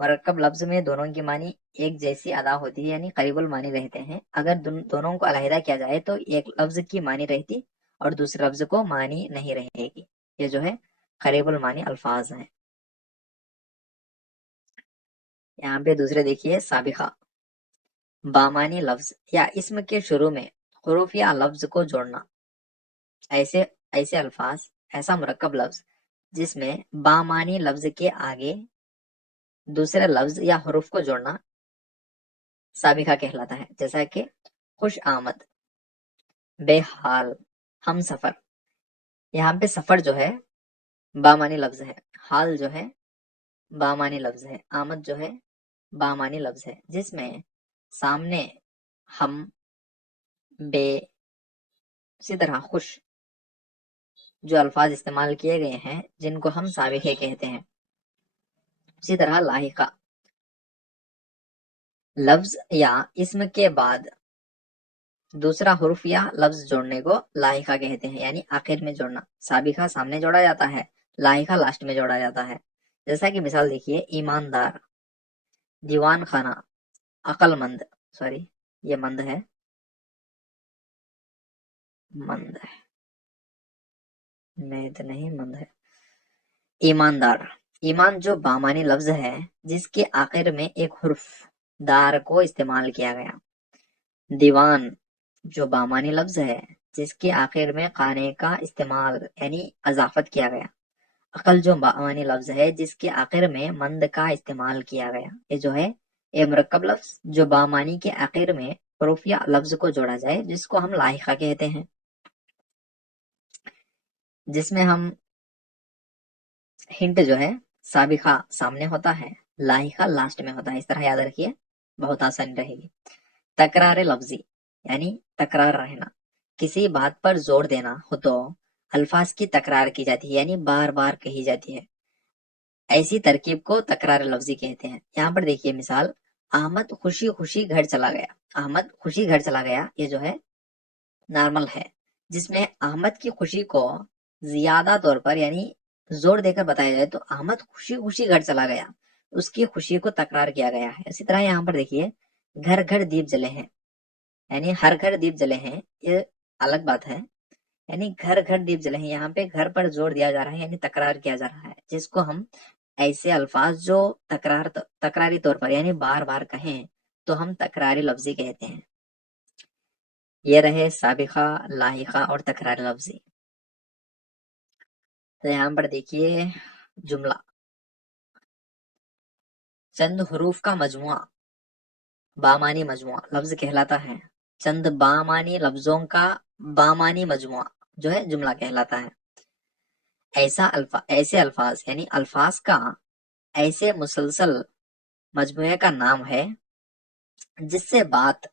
مرکب لفظ میں دونوں کی معنی ایک جیسی ادا ہوتی ہے، یعنی قریب المعنی رہتے ہیں۔ اگر دونوں کو علیحدہ کیا جائے تو ایک لفظ کی معنی رہتی اور دوسرے لفظ کو معنی نہیں رہے گی۔ یہ جو ہے قریب المعنی الفاظ ہیں۔ یہاں پہ دوسرے دیکھیے، سابقہ، بامانی لفظ یا اسم کے شروع میں حروف یا لفظ کو جوڑنا۔ ایسے الفاظ، ایسا مرکب لفظ جس میں بامانی لفظ کے آگے دوسرے لفظ یا حروف کو جوڑنا سابقہ کہلاتا ہے، جیسا کہ خوش آمد، بے حال، ہم سفر۔ یہاں پہ سفر جو ہے بامانی لفظ ہے، حال جو ہے بامانی لفظ ہے، آمد جو ہے بامانی لفظ ہے، جس میں سامنے ہم، بے، اسی طرح خوش جو الفاظ استعمال کیے گئے ہیں جن کو ہم سابقے کہتے ہیں۔ اسی طرح لاحقہ، لفظ یا اسم کے بعد دوسرا حرف یا لفظ جوڑنے کو لاحقہ کہتے ہیں، یعنی آخر میں جوڑنا۔ سابقہ سامنے جوڑا جاتا ہے، لاحقہ لاسٹ میں جوڑا جاتا ہے۔ جیسا کہ مثال دیکھیے، ایماندار، دیوان خانہ، عقل مند، سوری یہ مند ہے، مید نہیں، مند ہے، ایماندار۔ ایمان جو بامانی لفظ ہے جس کے آخر میں ایک حرف دار کو استعمال کیا گیا۔ دیوان جو بامانی لفظ ہے جس کے آخر میں خانے کا استعمال یعنی اضافت کیا گیا۔ عقل جو بامانی لفظ ہے جس کے آخر میں مند کا استعمال کیا گیا۔ یہ جو ہے یہ مرکب لفظ جو بامانی کے آخر میں حروف یا لفظ کو جوڑا جائے، جس کو ہم لاحقہ کہتے ہیں، جس میں ہم ہنٹ جو ہے سابقہ سامنے ہوتا ہے، لاحقہ لاسٹ میں ہوتا ہے۔ اس طرح یاد رکھیے، بہت آسانی رہے گی۔ تکرار لفظی یعنی تکرار رہنا، کسی بات پر زور دینا ہو تو الفاظ کی تکرار کی جاتی ہے، یعنی بار بار کہی جاتی ہے۔ ایسی ترکیب کو تکرار لفظی کہتے ہیں۔ یہاں پر دیکھیے مثال، احمد خوشی خوشی گھر چلا گیا۔ احمد خوشی گھر چلا گیا، یہ جو ہے نارمل ہے، جس میں احمد کی خوشی کو زیادہ طور پر یعنی زور دے کر بتایا جائے تو احمد خوشی خوشی گھر چلا گیا، اس کی خوشی کو تکرار کیا گیا ہے۔ اسی طرح یہاں پر دیکھیے، گھر گھر دیپ جلے ہیں، یعنی ہر گھر دیپ جلے ہیں، یہ الگ بات ہے، یعنی گھر گھر دیپ جلے ہیں، یہاں پہ گھر پر زور دیا جا رہا ہے، یعنی تکرار کیا جا رہا ہے، جس کو ہم ایسے الفاظ جو تکراری طور پر یعنی بار بار کہیں تو ہم تکراری لفظی کہتے ہیں۔ یہ رہے سابقہ، لاحقہ اور تکرار لفظی۔ تو یہاں پر دیکھیے جملہ، چند حروف کا مجموعہ بامانی مجموعہ لفظ کہلاتا ہے۔ چند بامانی لفظوں کا بامانی مجموعہ جو ہے جملہ کہلاتا ہے۔ ایسے الفاظ یعنی الفاظ کا ایسے مسلسل مجموعے کا نام ہے جس سے بات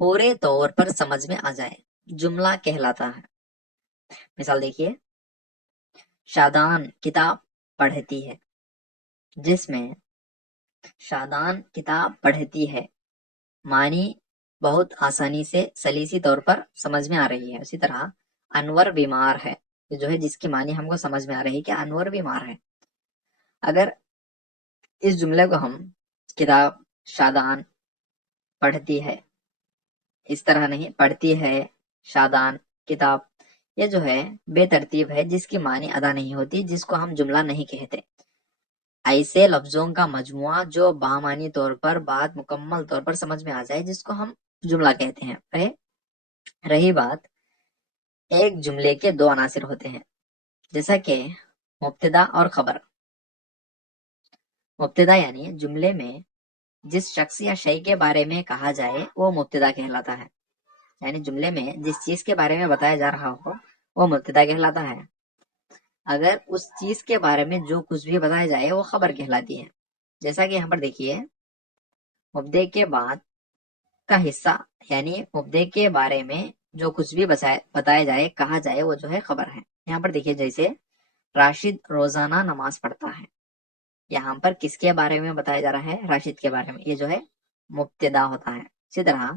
پورے طور پر سمجھ میں آ جائے، جملہ کہلاتا ہے۔ مثال دیکھیے، شادان کتاب پڑھتی ہے، جس میں شادان کتاب پڑھتی ہے معنی بہت آسانی سے سلیسی طور پر سمجھ میں آ رہی ہے۔ اسی طرح انور بیمار ہے، جو ہے جس کی معنی ہم کو سمجھ میں آ رہی ہے کہ انور بیمار ہے۔ اگر اس جملے کو ہم کتاب شادان پڑھتی ہے، اس طرح نہیں، پڑھتی ہے شادان کتاب، یہ جو ہے بے ترتیب ہے، جس کی معنی ادا نہیں ہوتی، جس کو ہم جملہ نہیں کہتے۔ ایسے لفظوں کا مجموعہ جو بامانی طور پر بات مکمل طور پر سمجھ میں آ جائے، جس کو ہم جملہ کہتے ہیں۔ رہی بات، ایک جملے کے دو عناصر ہوتے ہیں، جیسا کہ مبتدا اور خبر۔ مبتدا یعنی جملے میں جس شخص یا شے کے بارے میں کہا جائے وہ مبتدا کہلاتا ہے، یعنی جملے میں جس چیز کے بارے میں بتایا جا رہا ہو وہ مبتدا کہلاتا ہے۔ اگر اس چیز کے بارے میں جو کچھ بھی بتایا جائے وہ خبر کہلاتی ہے۔ جیسا کہ یہاں پر دیکھیے، مبتدے کے بعد کا حصہ یعنی مبتدے کے بارے میں جو کچھ بھی بتایا جائے، کہا جائے، وہ جو ہے خبر ہے۔ یہاں پر دیکھیے، جیسے راشد روزانہ نماز پڑھتا ہے، یہاں پر کس کے بارے میں بتایا جا رہا ہے؟ راشد کے بارے میں، یہ جو ہے مبتدا ہوتا ہے۔ اسی طرح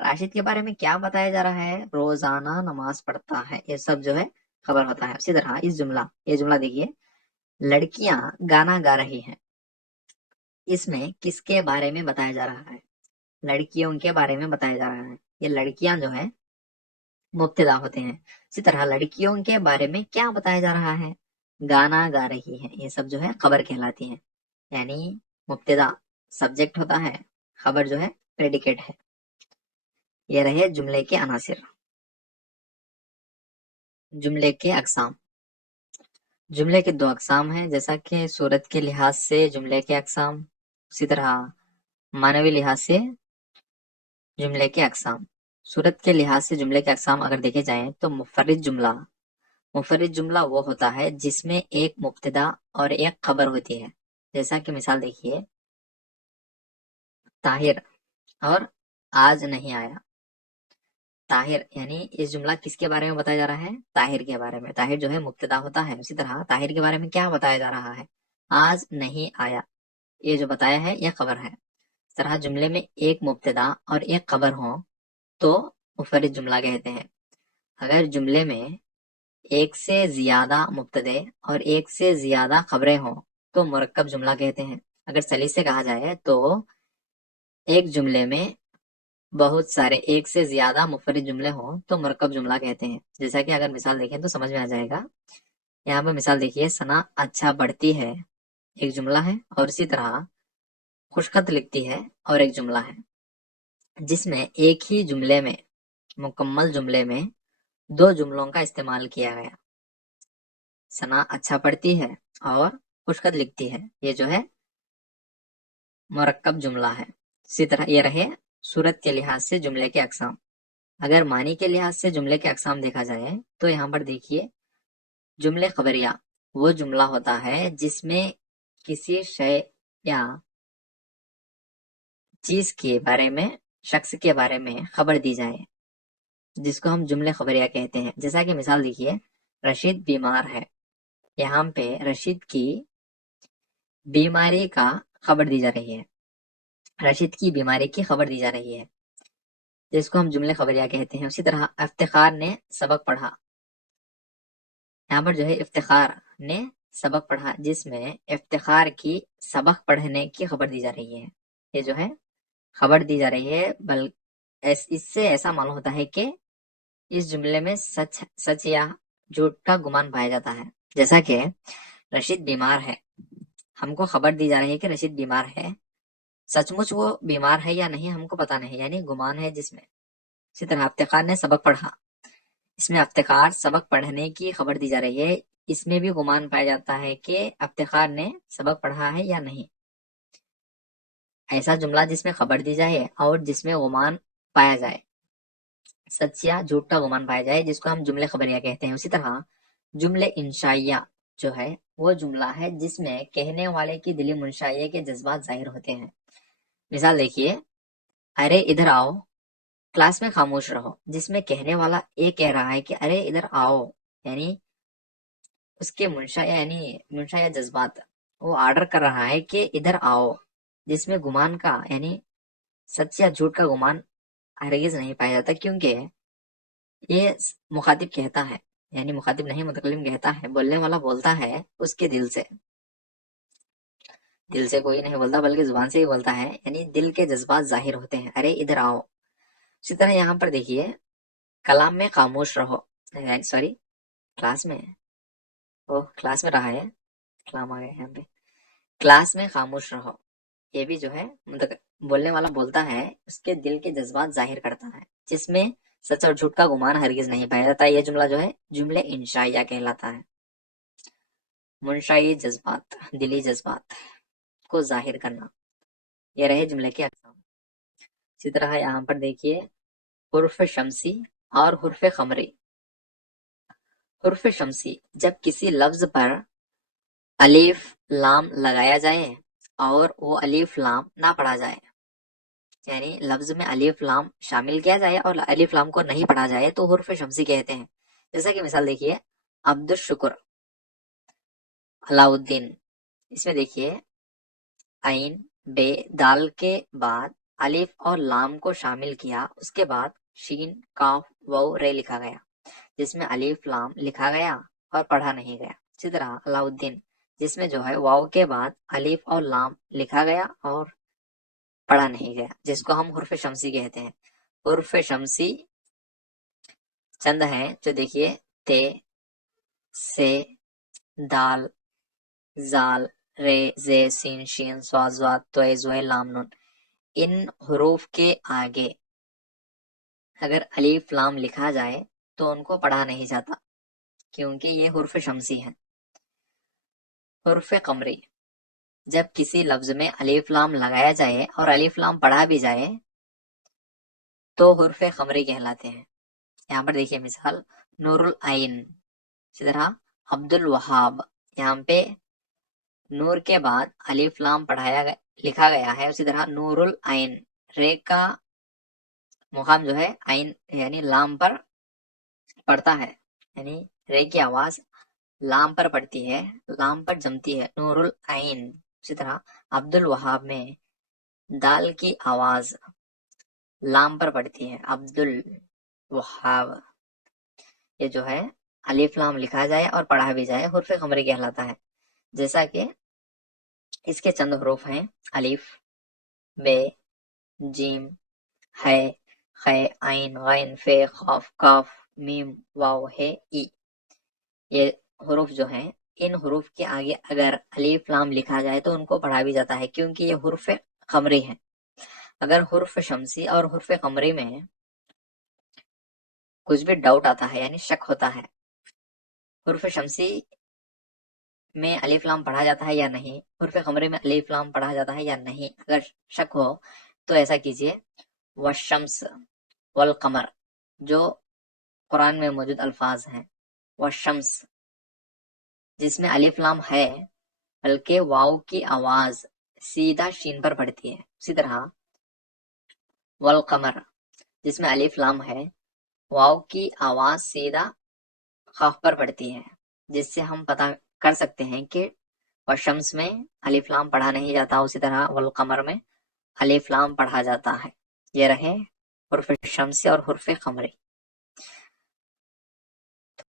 راشد کے بارے میں کیا بتایا جا رہا ہے؟ روزانہ نماز پڑھتا ہے، یہ سب جو ہے خبر ہوتا ہے۔ اسی طرح یہ جملہ دیکھیے، لڑکیاں گانا گا رہی ہیں، اس میں کس کے بارے میں بتایا جا رہا ہے؟ لڑکیوں کے بارے میں بتایا جا رہا ہے. یہ لڑکیاں جو ہے مبتدا ہوتے ہیں. اسی طرح لڑکیوں کے بارے میں کیا بتایا جا رہا ہے؟ گانا گا رہی ہے. یہ سب جو ہے خبر کہلاتی ہیں. یعنی مبتدا سبجیکٹ ہوتا ہے، خبر جو ہے پریڈیکیٹ ہے. یہ رہے جملے کے عناصر. جملے کے اقسام. جملے کے دو اقسام ہیں، جیسا کہ صورت کے لحاظ سے جملے کے اقسام، اسی طرح معنوی لحاظ سے جملے کے اقسام. صورت کے لحاظ سے جملے کے اقسام اگر دیکھے جائیں تو منفرد جملہ. منفرد جملہ وہ ہوتا ہے جس میں ایک مبتدا اور ایک خبر ہوتی ہے. جیسا کہ مثال دیکھیے، طاہر اور آج نہیں آیا. طاہر یعنی اس جملہ کس کے بارے میں بتایا جا رہا ہے؟ طاہر کے بارے میں. طاہر جو ہے مبتدا ہوتا ہے. اسی طرح طاہر کے بارے میں کیا بتایا جا رہا ہے؟ آج نہیں آیا. یہ جو بتایا ہے یہ خبر ہے. اس طرح جملے میں ایک مبتدا اور ایک خبر ہو تو منفرد جملہ کہتے ہیں. اگر جملے میں ایک سے زیادہ مبتدے اور ایک سے زیادہ خبریں ہوں تو مرکب جملہ کہتے ہیں. اگر سلیس سے کہا جائے تو ایک جملے میں بہت سارے ایک سے زیادہ منفرد جملے ہوں تو مرکب جملہ کہتے ہیں. جیسا کہ اگر مثال دیکھیں تو سمجھ میں آ جائے گا. یہاں پہ مثال دیکھیے، ثنا اچھا پڑھتی ہے ایک جملہ ہے، اور اسی طرح خوشخط لکھتی ہے اور ایک جملہ ہے، جس میں ایک ہی جملے میں مکمل جملے میں دو جملوں کا استعمال کیا گیا. ثنا اچھا پڑھتی ہے اور خوشخط لکھتی ہے، یہ جو ہے مرکب جملہ ہے. اسی طرح یہ رہے صورت کے لحاظ سے جملے کے اقسام. اگر معنی کے لحاظ سے جملے کے اقسام دیکھا جائے تو یہاں پر دیکھیے، جملے خبریہ وہ جملہ ہوتا ہے جس میں کسی شے یا چیز کے بارے میں، شخص کے بارے میں خبر دی جائے، جس کو ہم جملے خبریہ کہتے ہیں. جیسا کہ مثال دیکھیے، رشید بیمار ہے. یہاں پہ رشید کی بیماری کا خبر دی جا رہی ہے. رشید کی بیماری کی خبر دی جا رہی ہے، جس کو ہم جملے خبریہ کہتے ہیں. اسی طرح افتخار نے سبق پڑھا. یہاں پر جو ہے افتخار نے سبق پڑھا، جس میں افتخار کی سبق پڑھنے کی خبر دی جا رہی ہے. یہ جو ہے خبر دی جا رہی ہے، اس سے ایسا معلوم ہوتا ہے کہ اس جملے میں سچ یا جھوٹ کا گمان پایا جاتا ہے. جیسا کہ رشید بیمار ہے، ہم کو خبر دی جا رہی ہے کہ رشید بیمار ہے. سچ مچ وہ بیمار ہے یا نہیں ہم کو پتا نہیں، یعنی گمان ہے جس میں. اسی طرح افتخار نے سبق پڑھا، اس میں افتخار سبق پڑھنے کی خبر دی جا رہی ہے. اس میں بھی گمان پایا جاتا ہے کہ افتخار نے سبق پڑھا ہے یا نہیں. ایسا جملہ جس میں خبر دی جائے اور جس میں گمان پایا جائے، سچ یا جھوٹ کا گمان پایا جائے، جس کو ہم جملے خبریہ کہتے ہیں. اسی طرح جملے انشائیہ جو ہے وہ جملہ ہے جس میں کہنے والے کی دلی منشائیہ کے جذبات ظاہر ہوتے ہیں. مثال دیکھیے، ارے ادھر آؤ، کلاس میں خاموش رہو، جس میں کہنے والا یہ کہہ رہا ہے کہ ارے ادھر آؤ، یعنی اس کے منشا یا جذبات، وہ آرڈر کر رہا ہے کہ ادھر آؤ، جس میں گمان کا یعنی سچ یا جھوٹ کا گمان ہرگز نہیں پایا جاتا، کیونکہ یہ مخاطب کہتا ہے، یعنی مخاطب نہیں متکلم کہتا ہے. بولنے والا بولتا ہے اس کے دل سے. دل سے کوئی نہیں بولتا بلکہ زبان سے ہی بولتا ہے، یعنی دل کے جذبات ظاہر ہوتے ہیں. ارے ادھر آؤ. اسی طرح یہاں پر دیکھیے، کلام میں خاموش رہو، سوری کلاس میں رہا ہے، کلام آ گیا یہاں پہ. کلاس میں خاموش رہو، یہ بھی جو ہے بولنے والا بولتا ہے، اس کے دل کے جذبات ظاہر کرتا ہے، جس میں سچ اور جھوٹ کا گمان ہرگز نہیں پایا جاتا. یہ جملہ جو ہے جملے انشائیہ کہلاتا ہے. منشائی جذبات، دلی جذبات کو ظاہر کرنا، یہ رہے جملے کے اقسام. اسی طرح یہاں پر دیکھیے، حرف شمسی اور حرف خمری. حرف شمسی جب کسی لفظ پر الف لام لگایا جائے اور وہ الف لام نہ پڑھا جائے، یعنی لفظ میں الف لام شامل کیا جائے اور الف لام کو نہیں پڑھا جائے تو حرف شمسی کہتے ہیں. جیسا کہ مثال دیکھیے، عبد الشکر، علاء الدین. اس میں دیکھیے، عین بے دال کے بعد الف اور لام کو شامل کیا، اس کے بعد شین کاف واو رے لکھا گیا، جس میں الف لام لکھا گیا اور پڑھا نہیں گیا. اسی طرح علاء الدین، جس میں جو ہے واو کے بعد الف اور لام لکھا گیا اور پڑھا نہیں گیا، جس کو ہم حرف شمسی کہتے ہیں۔ حرف شمسی چند ہیں جو دیکھیے تے، سے، دال، زال، رے، زے، سین، شین، صاد، ضاد، طے، زوے، لام، نون۔ ان حروف کے آگے اگر الف لام لکھا جائے تو ان کو پڑھا نہیں جاتا کیونکہ یہ حرف شمسی ہیں۔ حرف قمری، جب کسی لفظ میں الف لام لگایا جائے اور الف لام پڑھا بھی جائے تو حرف قمری کہلاتے ہیں۔ یہاں پر دیکھیے مثال نور العین، اسی طرح عبد الوہاب، یہاں پہ نور کے بعد الف لام لکھا گیا ہے، اسی طرح نور العین، رے کا مقام جو ہے عین یعنی لام پر پڑتا ہے، یعنی رے کی آواز لام پر پڑتی ہے، لام پر جمتی ہے، نور العین۔ اسی طرح عبد الوہاب میں دال کی آواز لام پر پڑتی ہے، عبد الوہاب۔ یہ جو ہے الف لام لکھا جائے اور پڑھا بھی جائے حرف قمری کہلاتا ہے۔ جیسا کہ اس کے چند حروف ہیں الف، بے، جیم، ہے، خے، عین، غین، فے، خاف، کاف، میم، واو، ہے، ای۔ یہ حروف جو ہیں ان حروف کے آگے اگر الف لام لکھا جائے تو ان کو پڑھا بھی جاتا ہے کیونکہ یہ حرف قمری ہیں۔ اگر حرف شمسی اور حرف قمری میں کچھ بھی ڈاؤٹ آتا ہے یعنی شک ہوتا ہے حرف شمسی میں الف لام پڑھا جاتا ہے یا نہیں، حرف قمری میں الف لام پڑھا جاتا ہے یا نہیں، اگر شک ہو تو ایسا کیجئے والشمس والقمر جو قرآن میں موجود الفاظ ہیں، والشمس جس میں الف لام ہے بلکہ واو کی آواز سیدھا شین پر پڑتی ہے، اسی طرح والقمر جس میں الف لام ہے واو کی آواز سیدھا خاف پر پڑتی ہے، جس سے ہم پتہ کر سکتے ہیں کہ والشمس میں الف لام پڑھا نہیں جاتا، اسی طرح والقمر میں الف لام پڑھا جاتا ہے۔ یہ رہے حرف شمسی اور حرف قمری۔